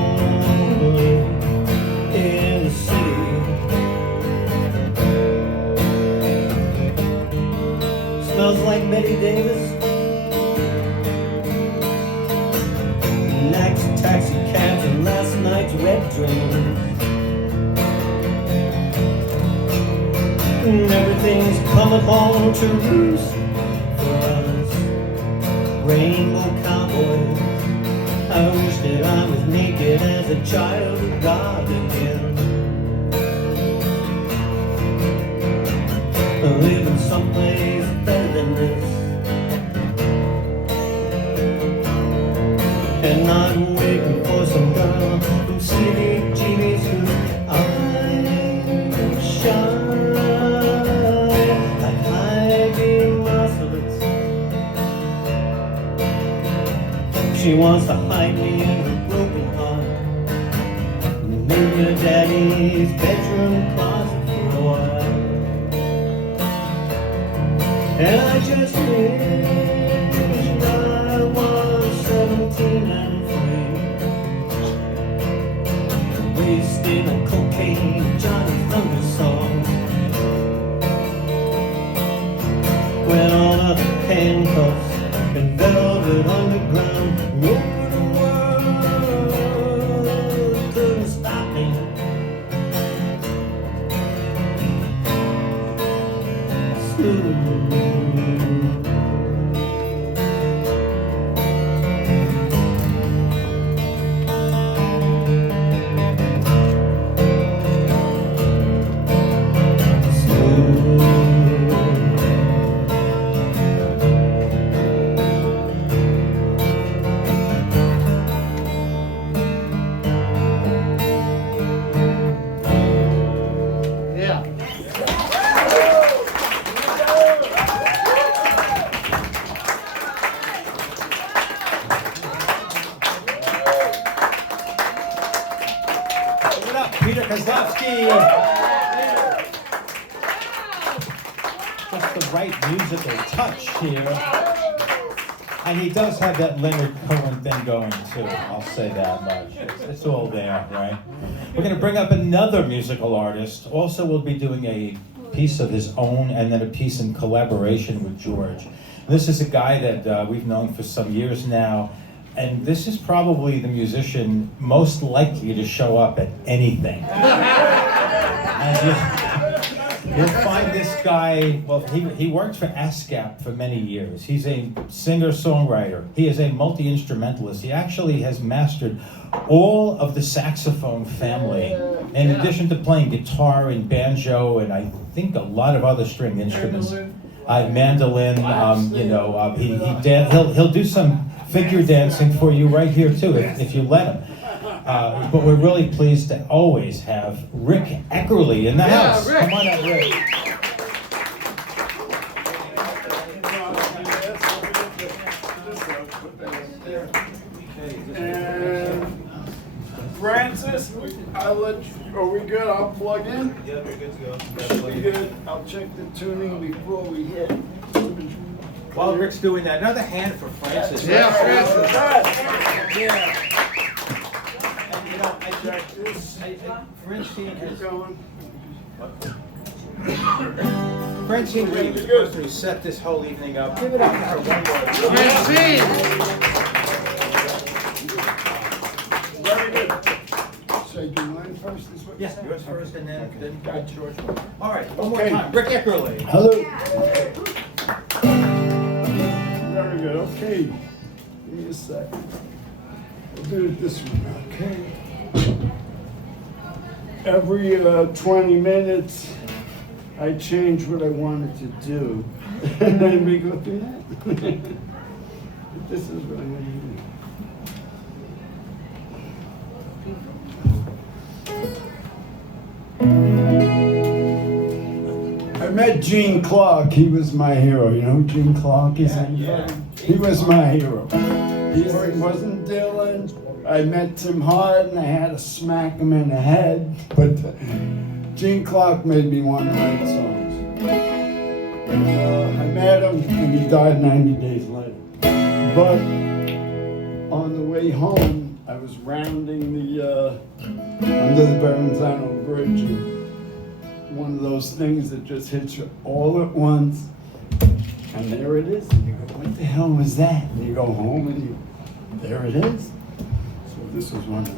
in the city. Smells like Betty Davis. Next taxi cabs and last night's red dream. And everything's coming home to roost for us. rainbow cowboys. I wish that I was naked as a child of God again. Living someplace better than this. And I'm waiting for some girl from CBGB's whose eyes shine like high beam muscles. She wants to hide me in her broken heart, in your daddy's bedroom closet for a while. And I just wish I was 17 and free, wasting on cocaine, Johnny Thunder songs. When all the handcuffs and velvet underground over the world couldn't stop me. Smooth. Ptr Kozlowski. Just the right musical touch here. And he does have that Leonard Cohen thing going too, I'll say that much. It's all there, right? We're gonna bring up another musical artist. Also, we'll be doing a piece of his own and then a piece in collaboration with George. This is a guy that we've known for some years now. And this is probably the musician most likely to show up at anything. And you'll find this guy, well, he worked for ASCAP for many years. He's a singer-songwriter. He is a multi-instrumentalist. He actually has mastered all of the saxophone family, in addition to playing guitar and banjo, and I think a lot of other string instruments. Mandolin, he'll do some figure dancing for you right here too, if you let him. But we're really pleased to always have Rick Eckerle in the house. Rick. Come on up, Rick. And Francis, I'll let you, are we good? I'll plug in? Yeah, we're good to go. Should be good. I'll check the tuning before we hit. While Rick's doing that, another hand for Francis. Yeah, Francis. Yeah. And you know, Francine has Francine Witte was supposed to set this whole evening up. Give it up for one more. Francine! Very good. Should I do mine first? Is what Yeah, you said? yours first and then George. All right, one Okay. more time. Rick Eckerle. Hello. Very good. Okay. Give me a second. We'll do it this one. Okay. Every 20 minutes, I change what I wanted to do. And then we go through that. This is what I'm going to do. I met Gene Clark. He was my hero. You know who Gene Clark is? He was my hero. He wasn't Dylan. I met Tim Hardin. I had to smack him in the head. But Gene Clark made me want to write songs. I met him and he died 90 days later. But on the way home, I was rounding the under the Verrazano Bridge. And one of those things that just hits you all at once. And there it is. And you go, what the hell was that? And you go home and there it is. So this was one of those.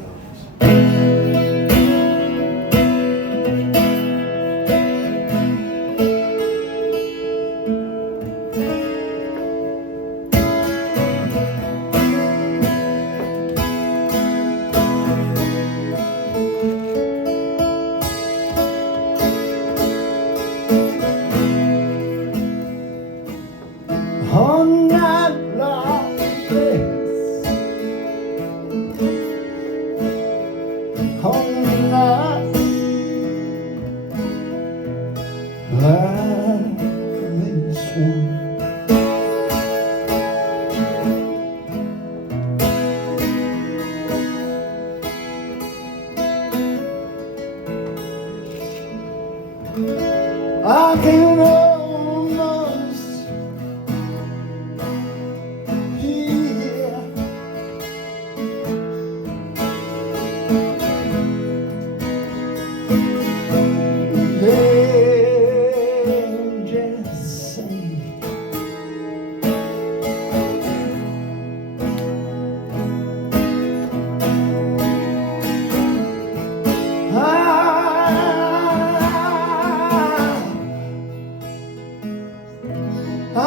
I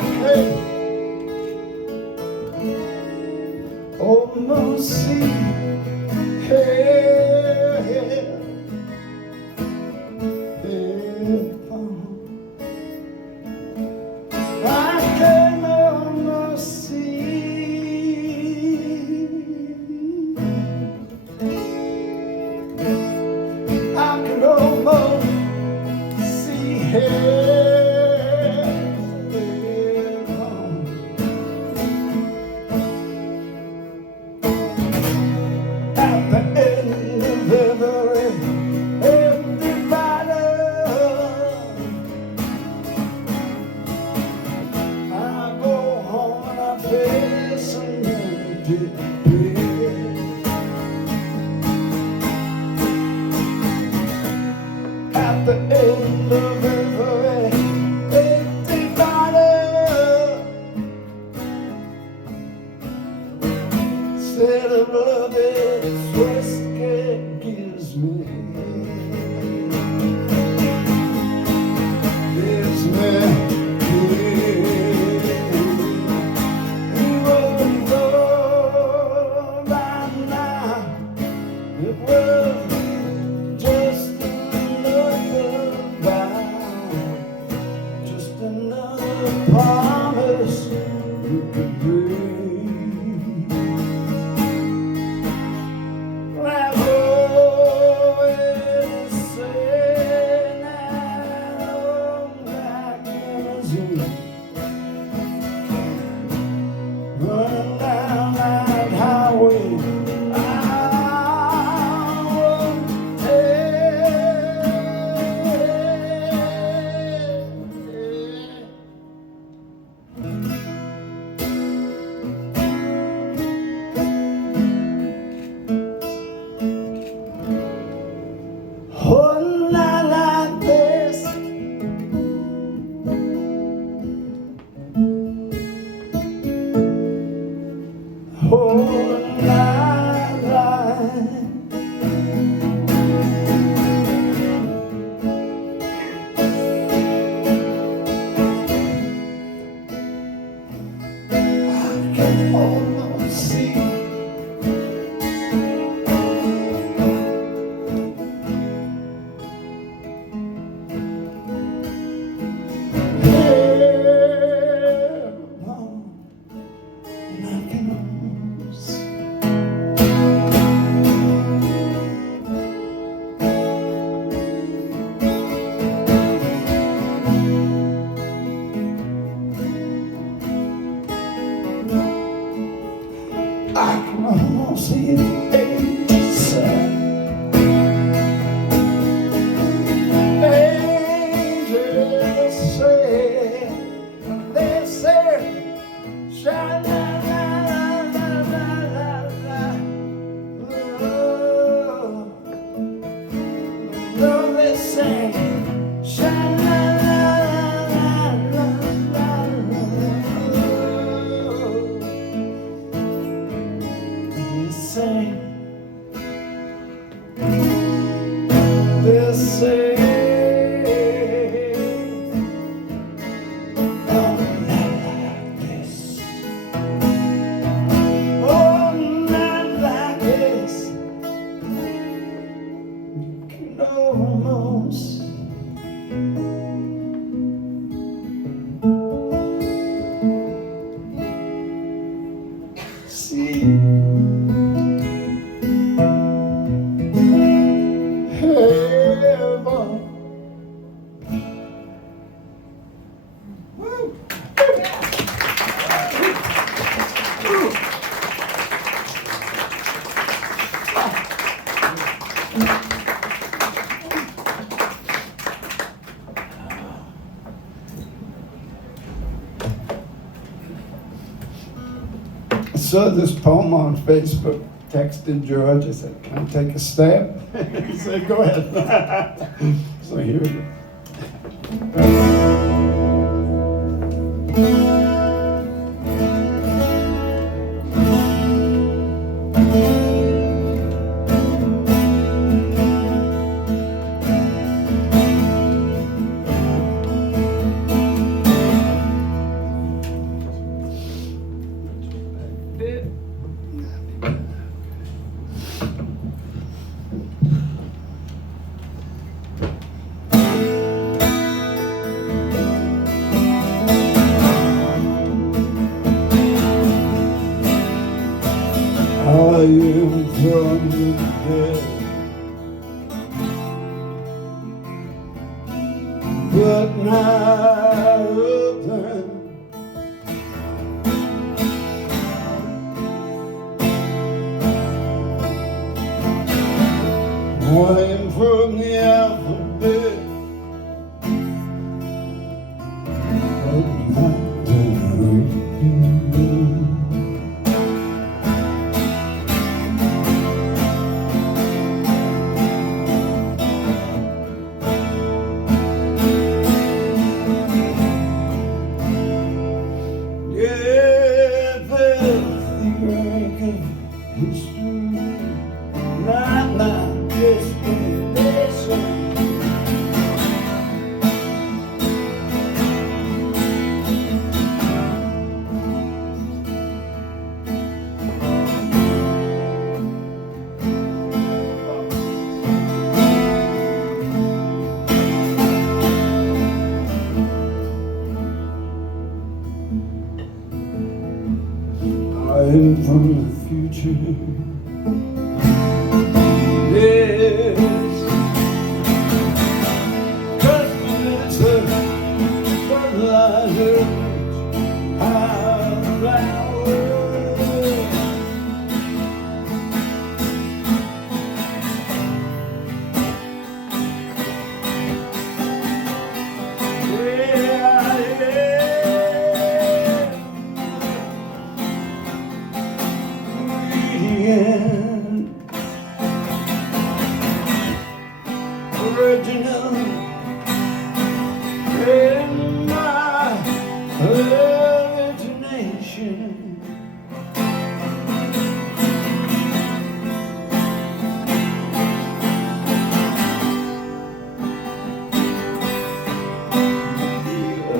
can almost see I can almost see. I can almost see at the end of every empty battle. I go home and I face an empty bed. At the end of every empty battle, instead of love it's whiskey gives me. Gives me. It was just another vow, just another promise you could break. I've always said that old black limousine running down that highway. One night like this, one night like I can almost see. I can almost see the angels sing. Angels say, they say, sha-la-la-la-la-la-la. Oh, they sing, saw this poem on Facebook, texted George, I said, can I take a stab? He said, go ahead. So here we go. am from the dead, but not of them. I am from the alphabet, but not them. I'm from the future. Yes, cosmonaut, fertilizer, original in my origination.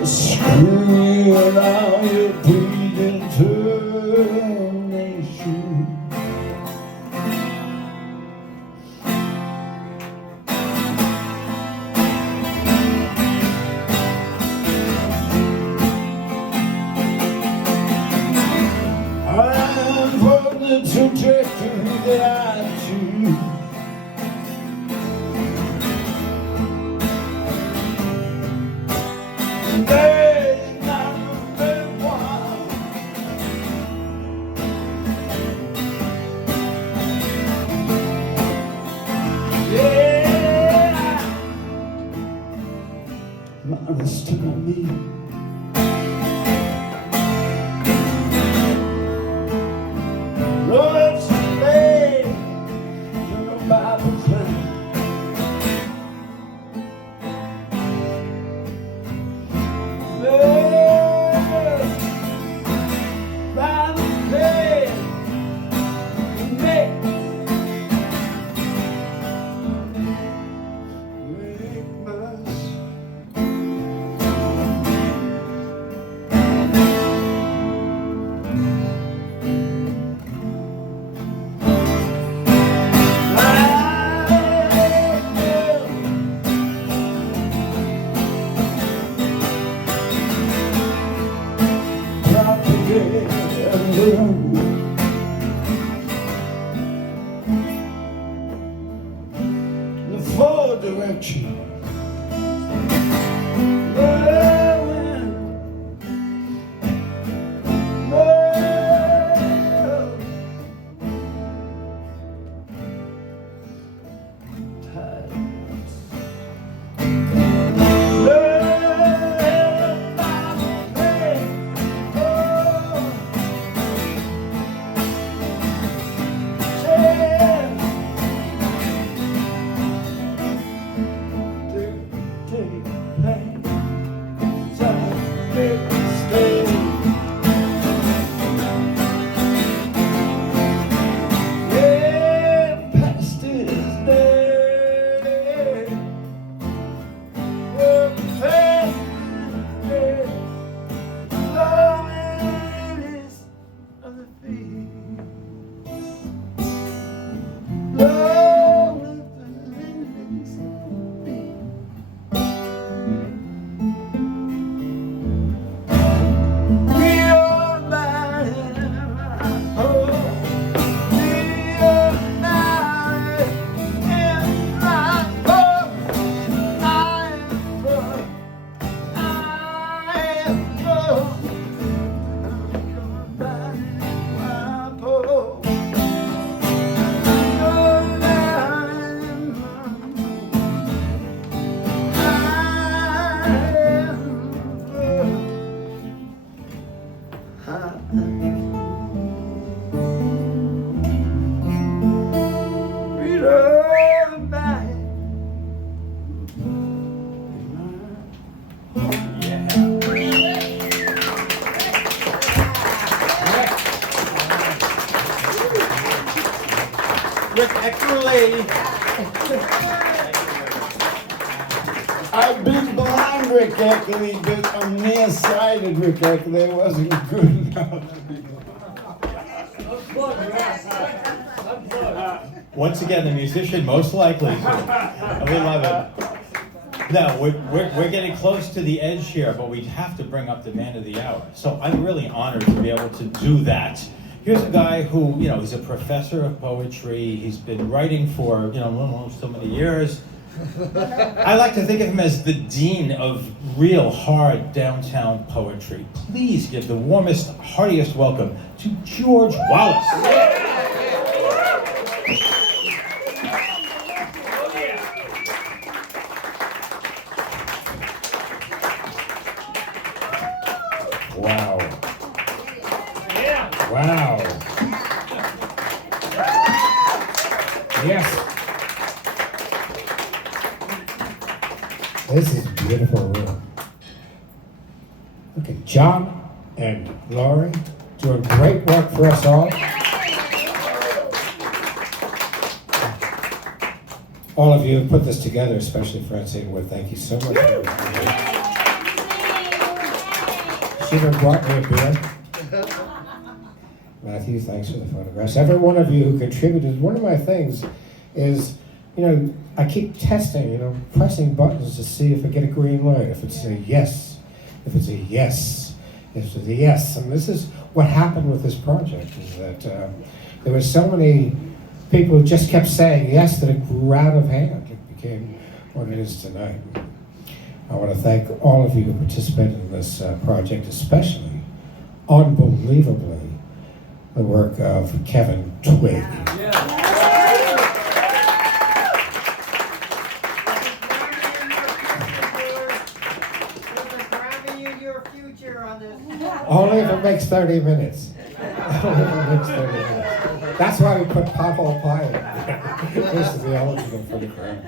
Screw allow your predetermination. I'm from the trajectory that I choose. There's not a one. Yeah, modest to me. Lord's name, you're no Bible clown. The forward direction. Rick Eckerle. I've been blind, Rick Eckerle, but I'm nearsighted, Rick Eckerle. It wasn't good enough to be blind. Once again, the musician most likely to. And we love it. Now, we're getting close to the edge here, but we have to bring up the man of the hour. So I'm really honored to be able to do that. Here's a guy who, he's a professor of poetry. He's been writing for, so many years. I like to think of him as the dean of real hard downtown poetry. Please give the warmest, heartiest welcome to George Wallace. Wow. Wow. Yes. This is a beautiful room. Okay, John and Laurie doing great work for us all. All of you have put this together, especially Francine Witte. Thank you so much for everything. She even brought me a beer. Matthew, thanks for the photographs. Every one of you who contributed. One of my things is, I keep testing, pressing buttons to see if I get a green light, if it's a yes, if it's a yes, if it's a yes. And this is what happened with this project, is that there were so many people who just kept saying yes that it grew out of hand. It became what it is tonight. I want to thank all of you who participated in this project, especially, unbelievably, the work of Kevin Twigg. Only if it makes 30 minutes. Only if it makes 30 minutes. That's why we put pothole pie in there, just to be eligible for the grant.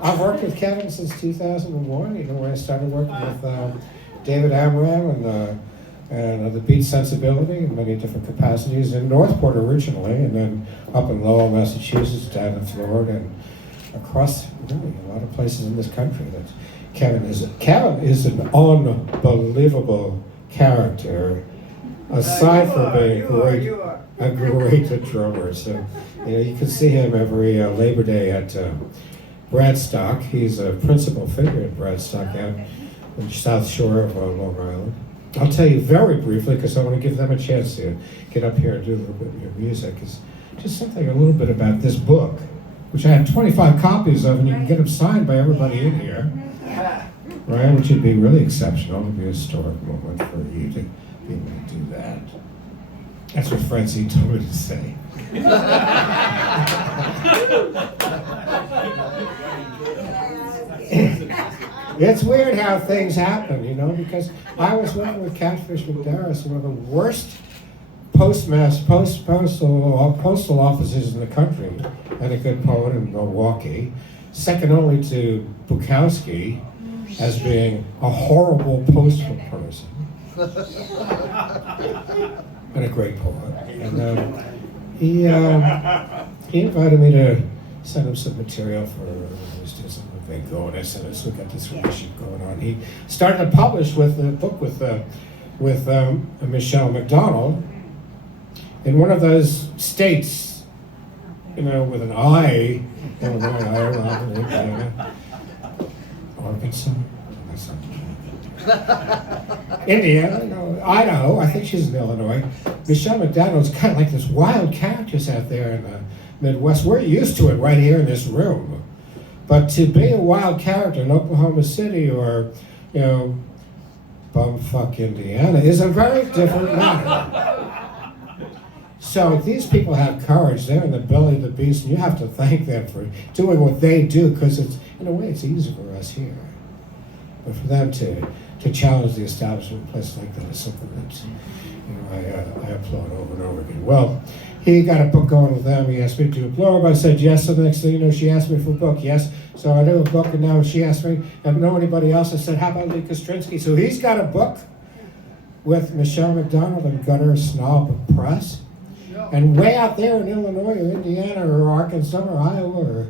I've worked with Kevin since 2001. When I started working with David Amram and the Beat Sensibility in many different capacities in Northport originally, and then up in Lowell, Massachusetts, down in Florida, and across really a lot of places in this country. That Kevin is an unbelievable character, aside from being a great drummer. So you can see him every Labor Day at Bradstock. He's a principal figure at Bradstock out in the South Shore of Long Island. I'll tell you very briefly, because I want to give them a chance to get up here and do a little bit of your music, is just something a little bit about this book, which I have 25 copies of, and you can get them signed by everybody in here, right? Which would be really exceptional. It would be a historic moment for you to be able to do that. That's what Francine told me to say. It's weird how things happen, because I was working with Catfish McDarris, one of the worst postal offices in the country, and a good poet in Milwaukee, second only to Bukowski as being a horrible postal person. And a great poet. And he invited me to send him some material for some big go, and I said, so we got this relationship going on. He started to publish with a book with Michelle McDonald in one of those states, with an I, Illinois, Iowa, Indiana, Arkansas. Indiana, Idaho, I think she's in Illinois. Michelle McDonald's kind of like this wild cactus out there in the Midwest. We're used to it right here in this room. But to be a wild character in Oklahoma City or, bumfuck Indiana is a very different matter. So these people have courage. They're in the belly of the beast, and you have to thank them for doing what they do, because it's, in a way, it's easy for us here. But for them to challenge the establishment in places like that is something that I applaud over and over again. Well, he got a book going with them. He asked me to do a blurb. I said yes. So the next thing you know, she asked me for a book. Yes. So I do a book, and now she asked me, I don't know anybody else. I said, how about Lee Kostrinsky? So he's got a book with Michelle McDonald and Gutter Snob Press. And way out there in Illinois or Indiana or Arkansas or Iowa or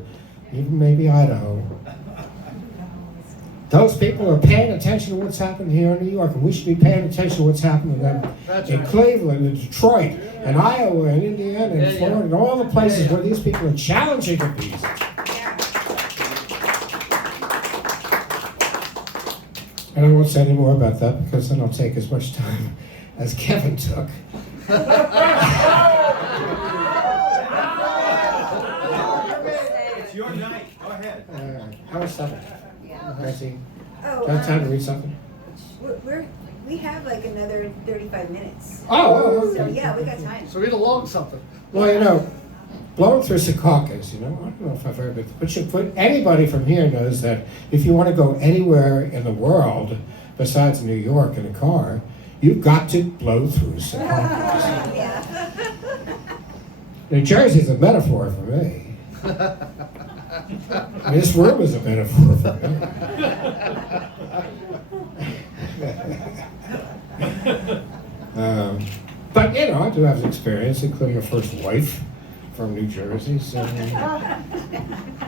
even maybe Idaho, those people are paying attention to what's happening here in New York, and we should be paying attention to what's happening to them in Cleveland and Detroit and Iowa and Indiana and Florida and all the places where these people are challenging the beast. And I won't say any more about that because then I'll take as much time as Kevin took. It's your night. Go ahead. How was supper? Francine, Oh, do I have time to read something? we have like another 35 minutes. Oh, So okay. yeah, we got time. So read along something. Well, you know, Blowing Through Secaucus, you know, I don't know if I've heard it, but anybody from here knows that if you want to go anywhere in the world besides New York in a car, you've got to blow through Secaucus. Yeah. New Jersey's a metaphor for me. This room is a metaphor for me. But you know, I do have experience, including a first wife from New Jersey. So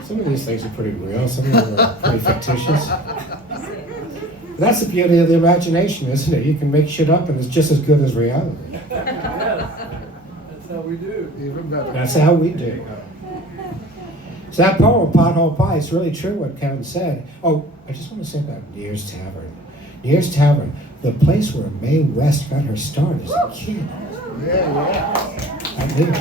some of these things are pretty real. Some of them are pretty fictitious. That's the beauty of the imagination, isn't it? You can make shit up, and it's just as good as reality. That's how we do. Even better. That's how we do. So that poem, Pothole Pie, it's really true what Kevin said. Oh, I just want to say about Near's Tavern. Near's Tavern, the place where Mae West got her start as a kid. At Near's.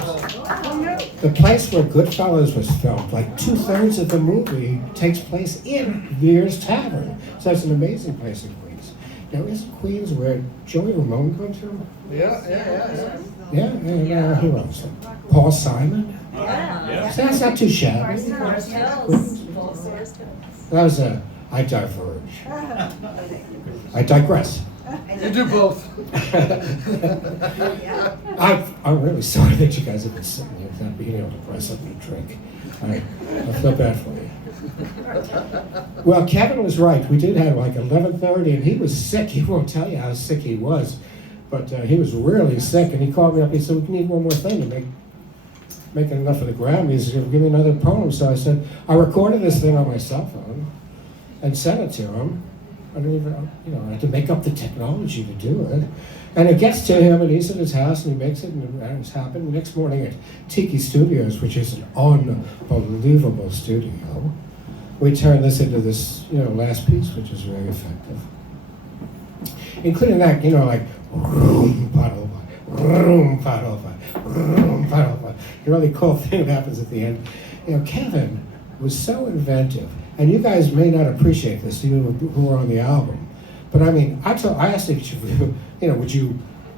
The place where Goodfellas was filmed, like 2/3 of the movie takes place in Near's Tavern. So it's an amazing place in Queens. Now, isn't Queens where Joey Ramone comes from? Yeah. Yeah, who else? Paul Simon? Yeah. So that's not too shabby. That was I diverge. I digress. You do both. I'm really sorry that you guys have been sitting here without being able to press something to drink. I feel bad for you. Well, Kevin was right. We did have like 11:30, and he was sick. He won't tell you how sick he was, but he was really sick. And he called me up. He said, "We need one more thing to make enough for the Grammys. He said, give me another poem." So I said, I recorded this thing on my cell phone and sent it to him. I didn't even, I had to make up the technology to do it. And it gets to him, and he's at his house, and he makes it, and it's happened. The next morning at Tiki Studios, which is an unbelievable studio, we turned this into this, last piece, which is very effective. Including that, like, room, bottle, room, bottle, room, bottle. The really cool thing that happens at the end. Kevin was so inventive, and you guys may not appreciate this, you who are on the album. But I mean, I asked each of you,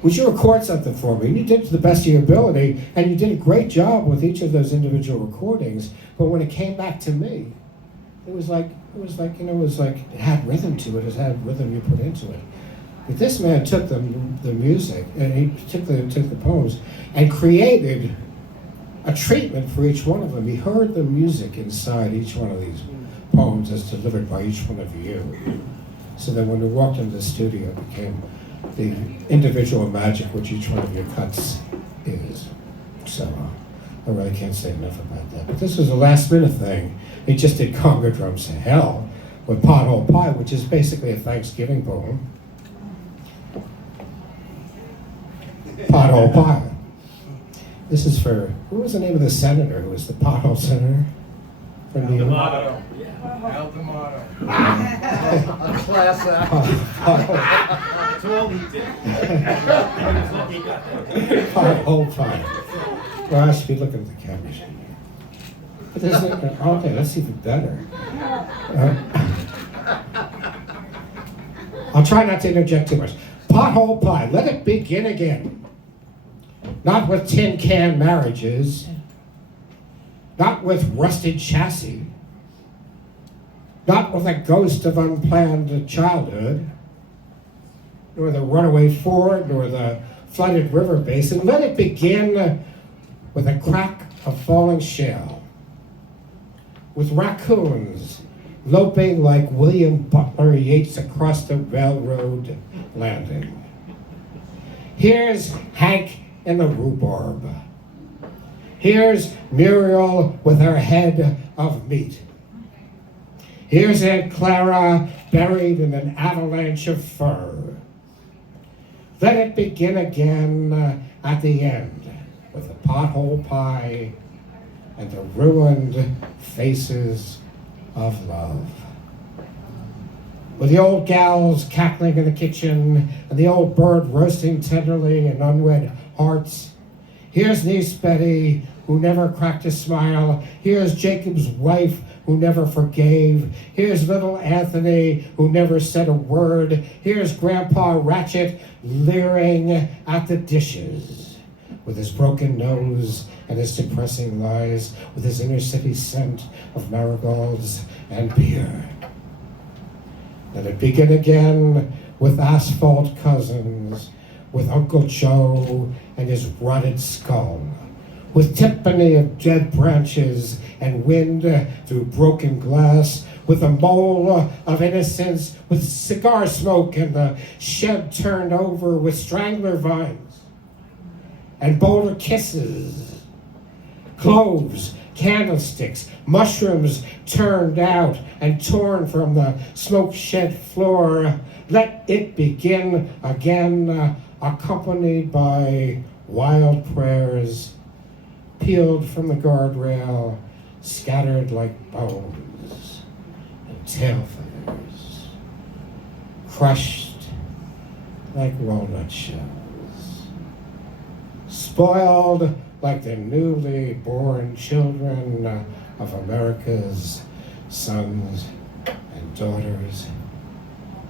would you record something for me? And you did it to the best of your ability, and you did a great job with each of those individual recordings. But when it came back to me, it was like it had rhythm to it. It had rhythm you put into it. But this man took the music, and he took the poems, and created a treatment for each one of them. He heard the music inside each one of these poems as delivered by each one of you. So that when we walked into the studio, it became the individual magic which each one of your cuts is. So I really can't say enough about that. But this was a last minute thing. He just did conga drums to hell with Pothole Pie, which is basically a Thanksgiving poem. Pothole Pie. This is for, what was the name of the senator who was the pothole senator? From New York? El D'Amato. Class act. That's all he did. Pothole Pie. Well, I should be looking at the camera. But there's okay, that's even better. I'll try not to interject too much. Pothole Pie, let it begin again. Not with tin can marriages, not with rusted chassis, not with a ghost of unplanned childhood, nor the runaway Ford, nor the flooded river basin. Let it begin with a crack of falling shale, with raccoons loping like William Butler Yeats across the railroad landing. Here's Hank in the rhubarb, Here's Muriel with her head of meat. Here's Aunt Clara buried in an avalanche of fur. Let it begin again at the end with the pothole pie and the ruined faces of love. With the old gals cackling in the kitchen and the old bird roasting tenderly in unwed hearts. Here's niece Betty, who never cracked a smile. Here's Jacob's wife, who never forgave. Here's little Anthony, who never said a word. Here's Grandpa Ratchet leering at the dishes with his broken nose and his depressing lies, with his inner city scent of marigolds and beer. Let it begin again with asphalt cousins, with Uncle Joe and his rotted skull, with timpani of dead branches and wind through broken glass, with a mole of innocence, with cigar smoke and the shed turned over, with strangler vines and boulder kisses, cloves, candlesticks, mushrooms turned out and torn from the smoke shed floor. Let it begin again, accompanied by wild prayers, peeled from the guardrail, scattered like bones and tail feathers, crushed like walnut shells, spoiled like the newly born children of America's sons and daughters.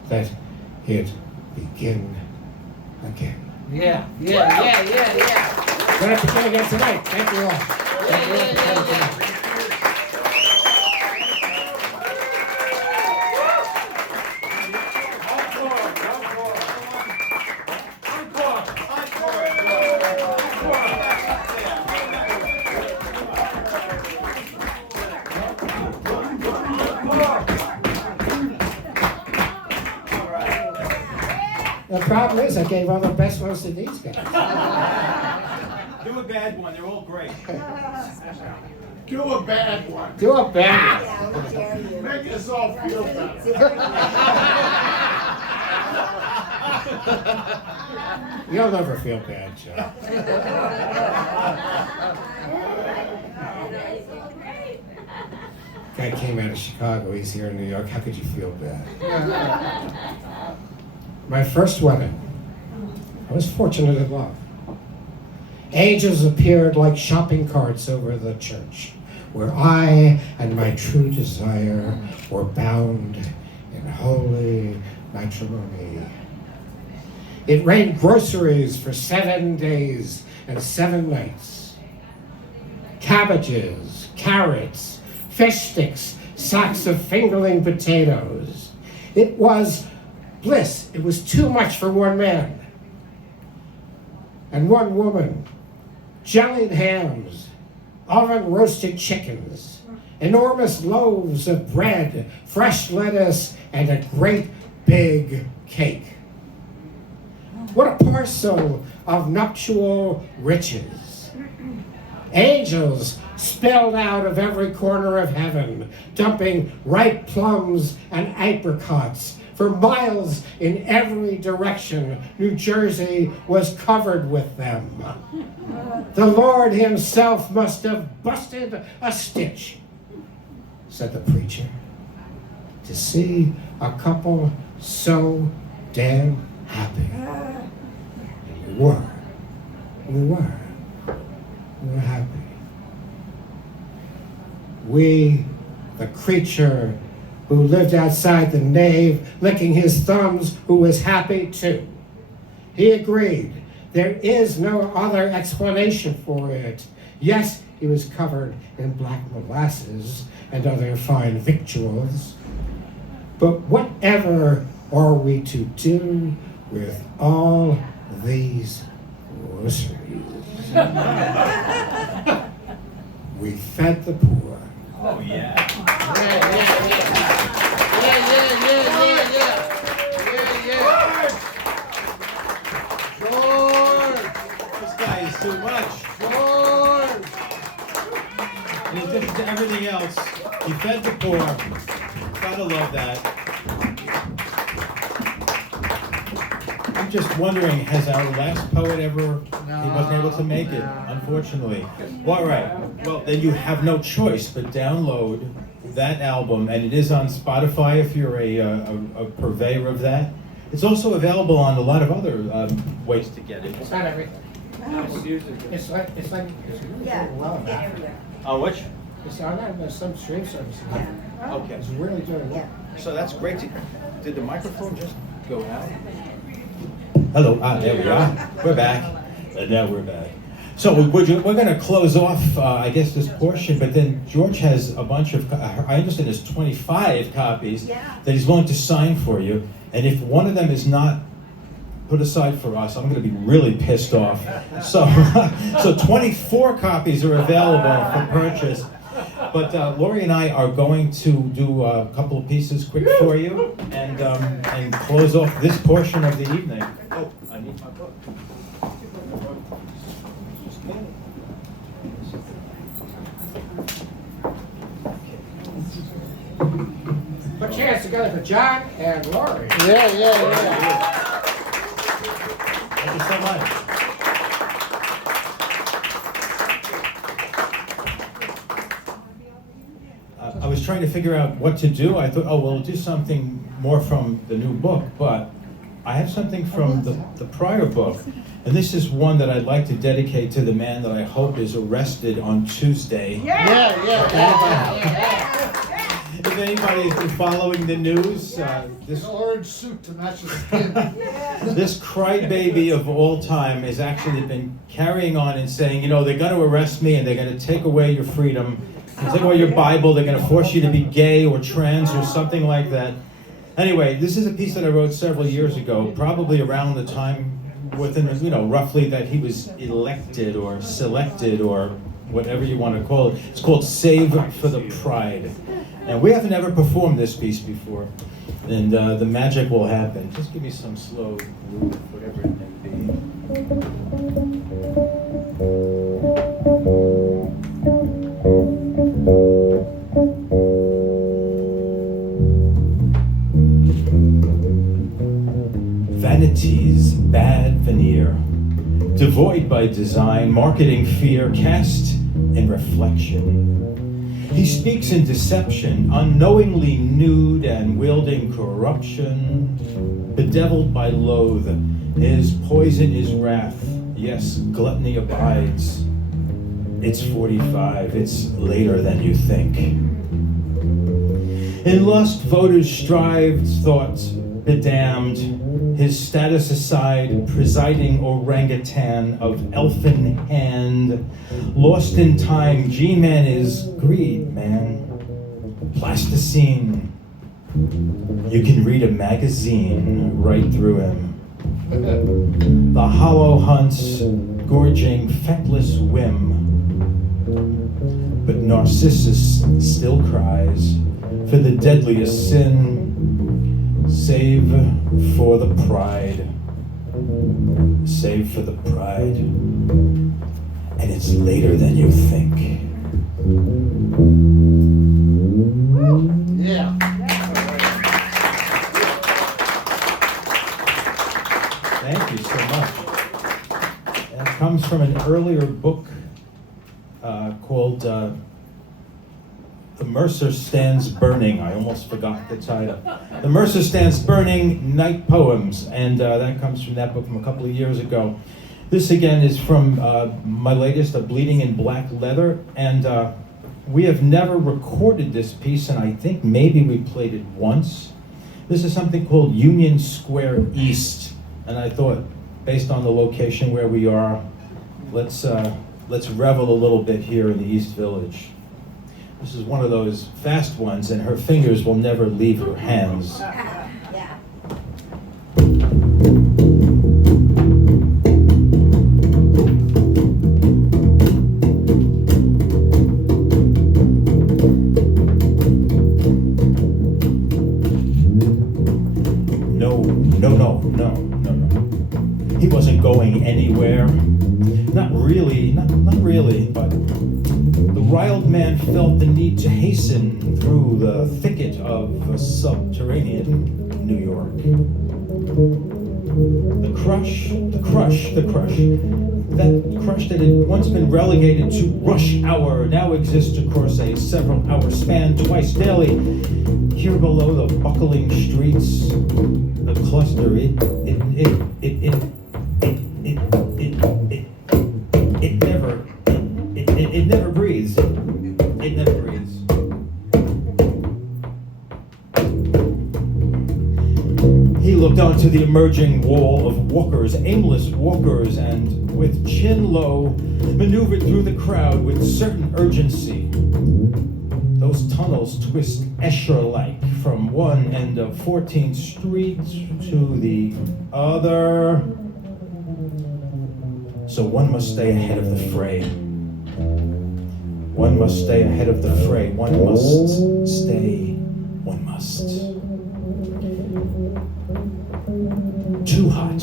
Let it begin again. Yeah. Let it begin again tonight. Thank you all. Thank you all for coming tonight. The problem is I gave all the best ones to these guys. Do a bad one, they're all great. Do a bad one. Do a bad Yeah, how dare you. Make us all feel better. one. You'll never feel bad, Joe. Guy came out of Chicago, he's here in New York. How could you feel bad? My first wedding, I was fortunate in love. Angels appeared like shopping carts over the church, where I and my true desire were bound in holy matrimony. It rained groceries for 7 days and 7 nights. Cabbages, carrots, fish sticks, sacks of fingerling potatoes. It was bliss. It was too much for one man and one woman. Jellied hams, oven roasted chickens, enormous loaves of bread, fresh lettuce, and a great big cake. What a parcel of nuptial riches. Angels spilled out of every corner of heaven, dumping ripe plums and apricots. For miles in every direction, New Jersey was covered with them. The Lord himself must have busted a stitch, said the preacher, to see a couple so damn happy. And we were happy. We, the creature who lived outside the nave, licking his thumbs, who was happy too. He agreed. There is no other explanation for it. Yes, he was covered in black molasses and other fine victuals. But whatever are we to do with all these groceries? We fed the poor. Oh, yeah. George! This guy is too much. George! In addition to everything else, he fed the poor. Gotta love that. I'm just wondering, has our last poet ever, he wasn't able to make it, unfortunately. Well, all right, well, then you have no choice but download that album, and it is on Spotify if you're a purveyor of that. It's also available on a lot of other ways to get it. It's not everything. It's like Yeah, well get enough. everywhere. On which? It's on some stream service. Yeah. Okay. It's really doing well. Yeah. So that's great. Did the microphone just go out? Hello. There we are. We're back. And now we're back. So we're going to close off, I guess, this portion, but then George has a bunch of, I understand there's 25 copies that he's willing to sign for you. And if one of them is not put aside for us, I'm going to be really pissed off. So, so 24 copies are available for purchase. But Laurie and I are going to do a couple of pieces quick for you and close off this portion of the evening. Oh, I need my book. Put your hands together for John and Laurie. Yeah. Thank you so much. I was trying to figure out what to do. I thought, oh, well, we'll do something more from the new book, but I have something from the prior book. And this is one that I'd like to dedicate to the man that I hope is arrested on Tuesday. Yeah. If anybody's been following the news, This orange suit to match the skin. this crybaby of all time has actually been carrying on and saying, you know, they're going to arrest me and they're going to take away your freedom, take away your Bible, they're going to force you to be gay or trans or something like that. Anyway, this is a piece that I wrote several years ago, probably around the time within, you know, roughly that he was elected or selected or whatever you want to call it. It's called Save for the Pride. And we haven't ever performed this piece before. And the magic will happen. Just give me some slow groove, whatever it may be. Vanity's bad veneer, devoid by design, marketing fear, cast in reflection. He speaks in deception, unknowingly nude and wielding corruption, bedeviled by loathe. His poison is wrath, yes, gluttony abides. It's 45, it's later than you think. In lust, voters strived, thought, bedamned, his status aside, presiding orangutan of elfin hand. Lost in time, G-Man is greed, man. Plasticine. You can read a magazine right through him. The hollow hunts, gorging, feckless whim. But Narcissus still cries for the deadliest sin. Save for the pride. Save for the pride. And it's later than you think. Yeah. Thank you so much. That comes from an earlier book called The Mercer Stands Burning. I almost forgot the title. The Mercer Stands Burning, Night Poems. And that comes from that book from a couple of years ago. This again is from my latest, A Bleeding in Black Leather. And we have never recorded this piece, and I think maybe we played it once. This is something called Union Square East. And I thought, based on the location where we are, let's revel a little bit here in the East Village. This is one of those fast ones, and her fingers will never leave her hands. Yeah. No. He wasn't going anywhere. Not really, but the riled man felt the need to hasten through the thicket of subterranean New York. The crush, the crush, the crush. That crush that had once been relegated to rush hour now exists across a several-hour span twice daily. Here below the buckling streets, the cluster, it never breathes. It never breathes. He looked onto the emerging wall of walkers, aimless walkers, and with chin low, maneuvered through the crowd with certain urgency. Those tunnels twist Eckerle-like from one end of 14th Street to the other. So one must stay ahead of the fray. One must stay ahead of the fray. One must stay. One must. Too hot.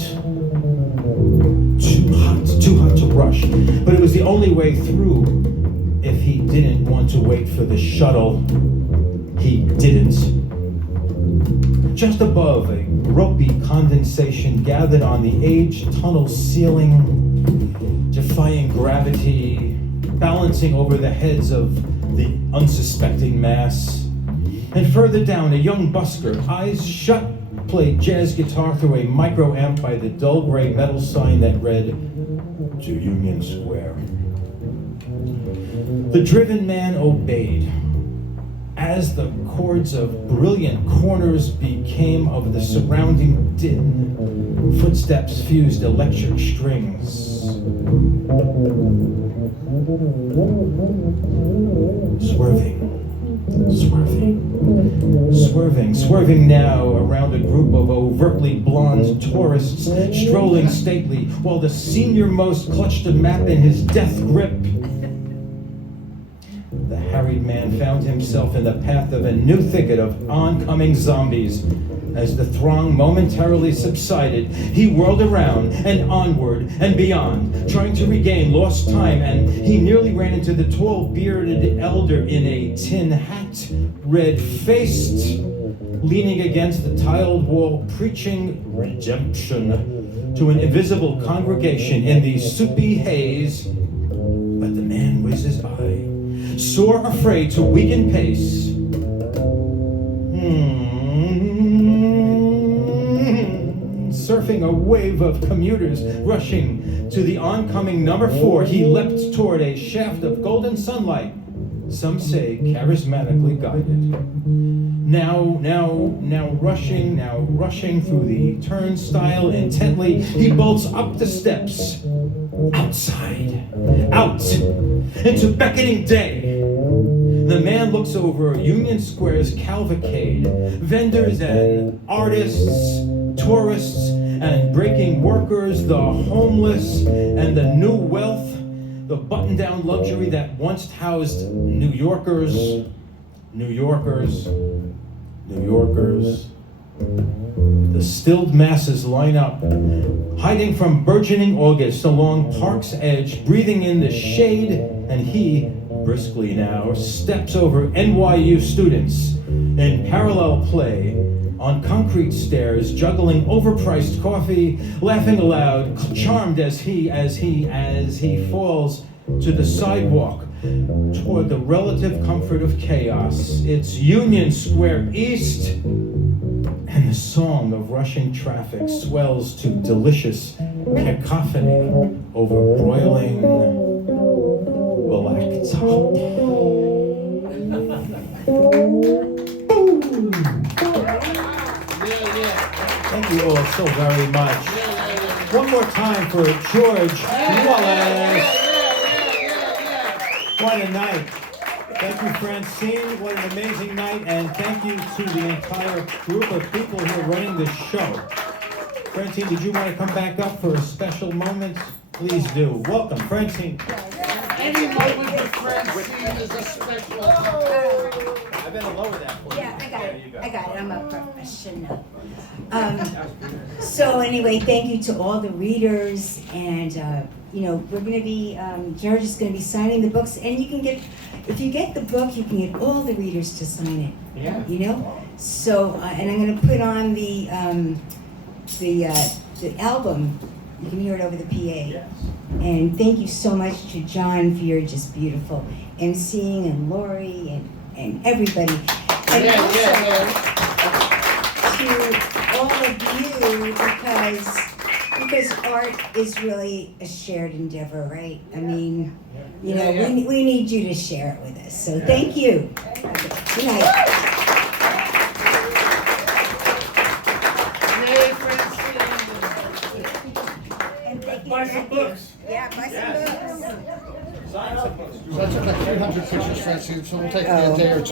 Too hot. Too hot to rush. But it was the only way through. If he didn't want to wait for the shuttle, he didn't. Just above, a ropey condensation gathered on the aged tunnel ceiling, defying gravity, balancing over the heads of the unsuspecting mass. And further down, a young busker, eyes shut, played jazz guitar through a micro-amp by the dull gray metal sign that read, "To Union Square." The driven man obeyed. As the chords of brilliant corners became of the surrounding din, footsteps fused electric strings. Swerving now around a group of overtly blonde tourists, strolling stately, while the senior-most clutched a map in his death grip. The harried man found himself in the path of a new thicket of oncoming zombies. As the throng momentarily subsided, he whirled around and onward and beyond, trying to regain lost time, and he nearly ran into the tall, bearded elder in a tin hat, red-faced, leaning against the tiled wall, preaching redemption to an invisible congregation in the soupy haze. But the man whizzes by, sore afraid to weaken pace. Surfing a wave of commuters rushing to the oncoming number 4, he leapt toward a shaft of golden sunlight, some say charismatically guided. Now rushing through the turnstile intently, he bolts up the steps, outside, out, into beckoning day. The man looks over Union Square's cavalcade, vendors and artists, tourists and breaking workers, the homeless and the new wealth, the button-down luxury that once housed New Yorkers. The stilled masses line up, hiding from burgeoning August along Park's edge, breathing in the shade, and he, briskly now, steps over NYU students in parallel play, on concrete stairs, juggling overpriced coffee, laughing aloud, charmed as he falls to the sidewalk toward the relative comfort of chaos. It's Union Square East, and the song of rushing traffic swells to delicious cacophony over broiling blacktop. Thank you all so very much. One more time for George Wallace. What a night. Thank you, Francine. What an amazing night. And thank you to the entire group of people who are running the show. Francine, did you want to come back up for a special moment? Please do. Welcome, Francine. Any moment with Francine is a special. I better lower that for you. Yeah, I got There it. you go. I got it. I'm a professional. So anyway, thank you to all the readers, and we're going to be George is going to be signing the books, and you can get if you get the book, you can get all the readers to sign it. Yeah. You know? So, and I'm gonna put on the album. You can hear it over the PA. Yes. And thank you so much to John for your just beautiful emceeing, and Laurie and everybody. And also to all of you, because art is really a shared endeavor, right? I mean, you know, we need you to share it with us. So thank you. Good night. Buy some books. Yeah, buy some books. So I took like 300 pictures, Francine, so it'll take me a day or two.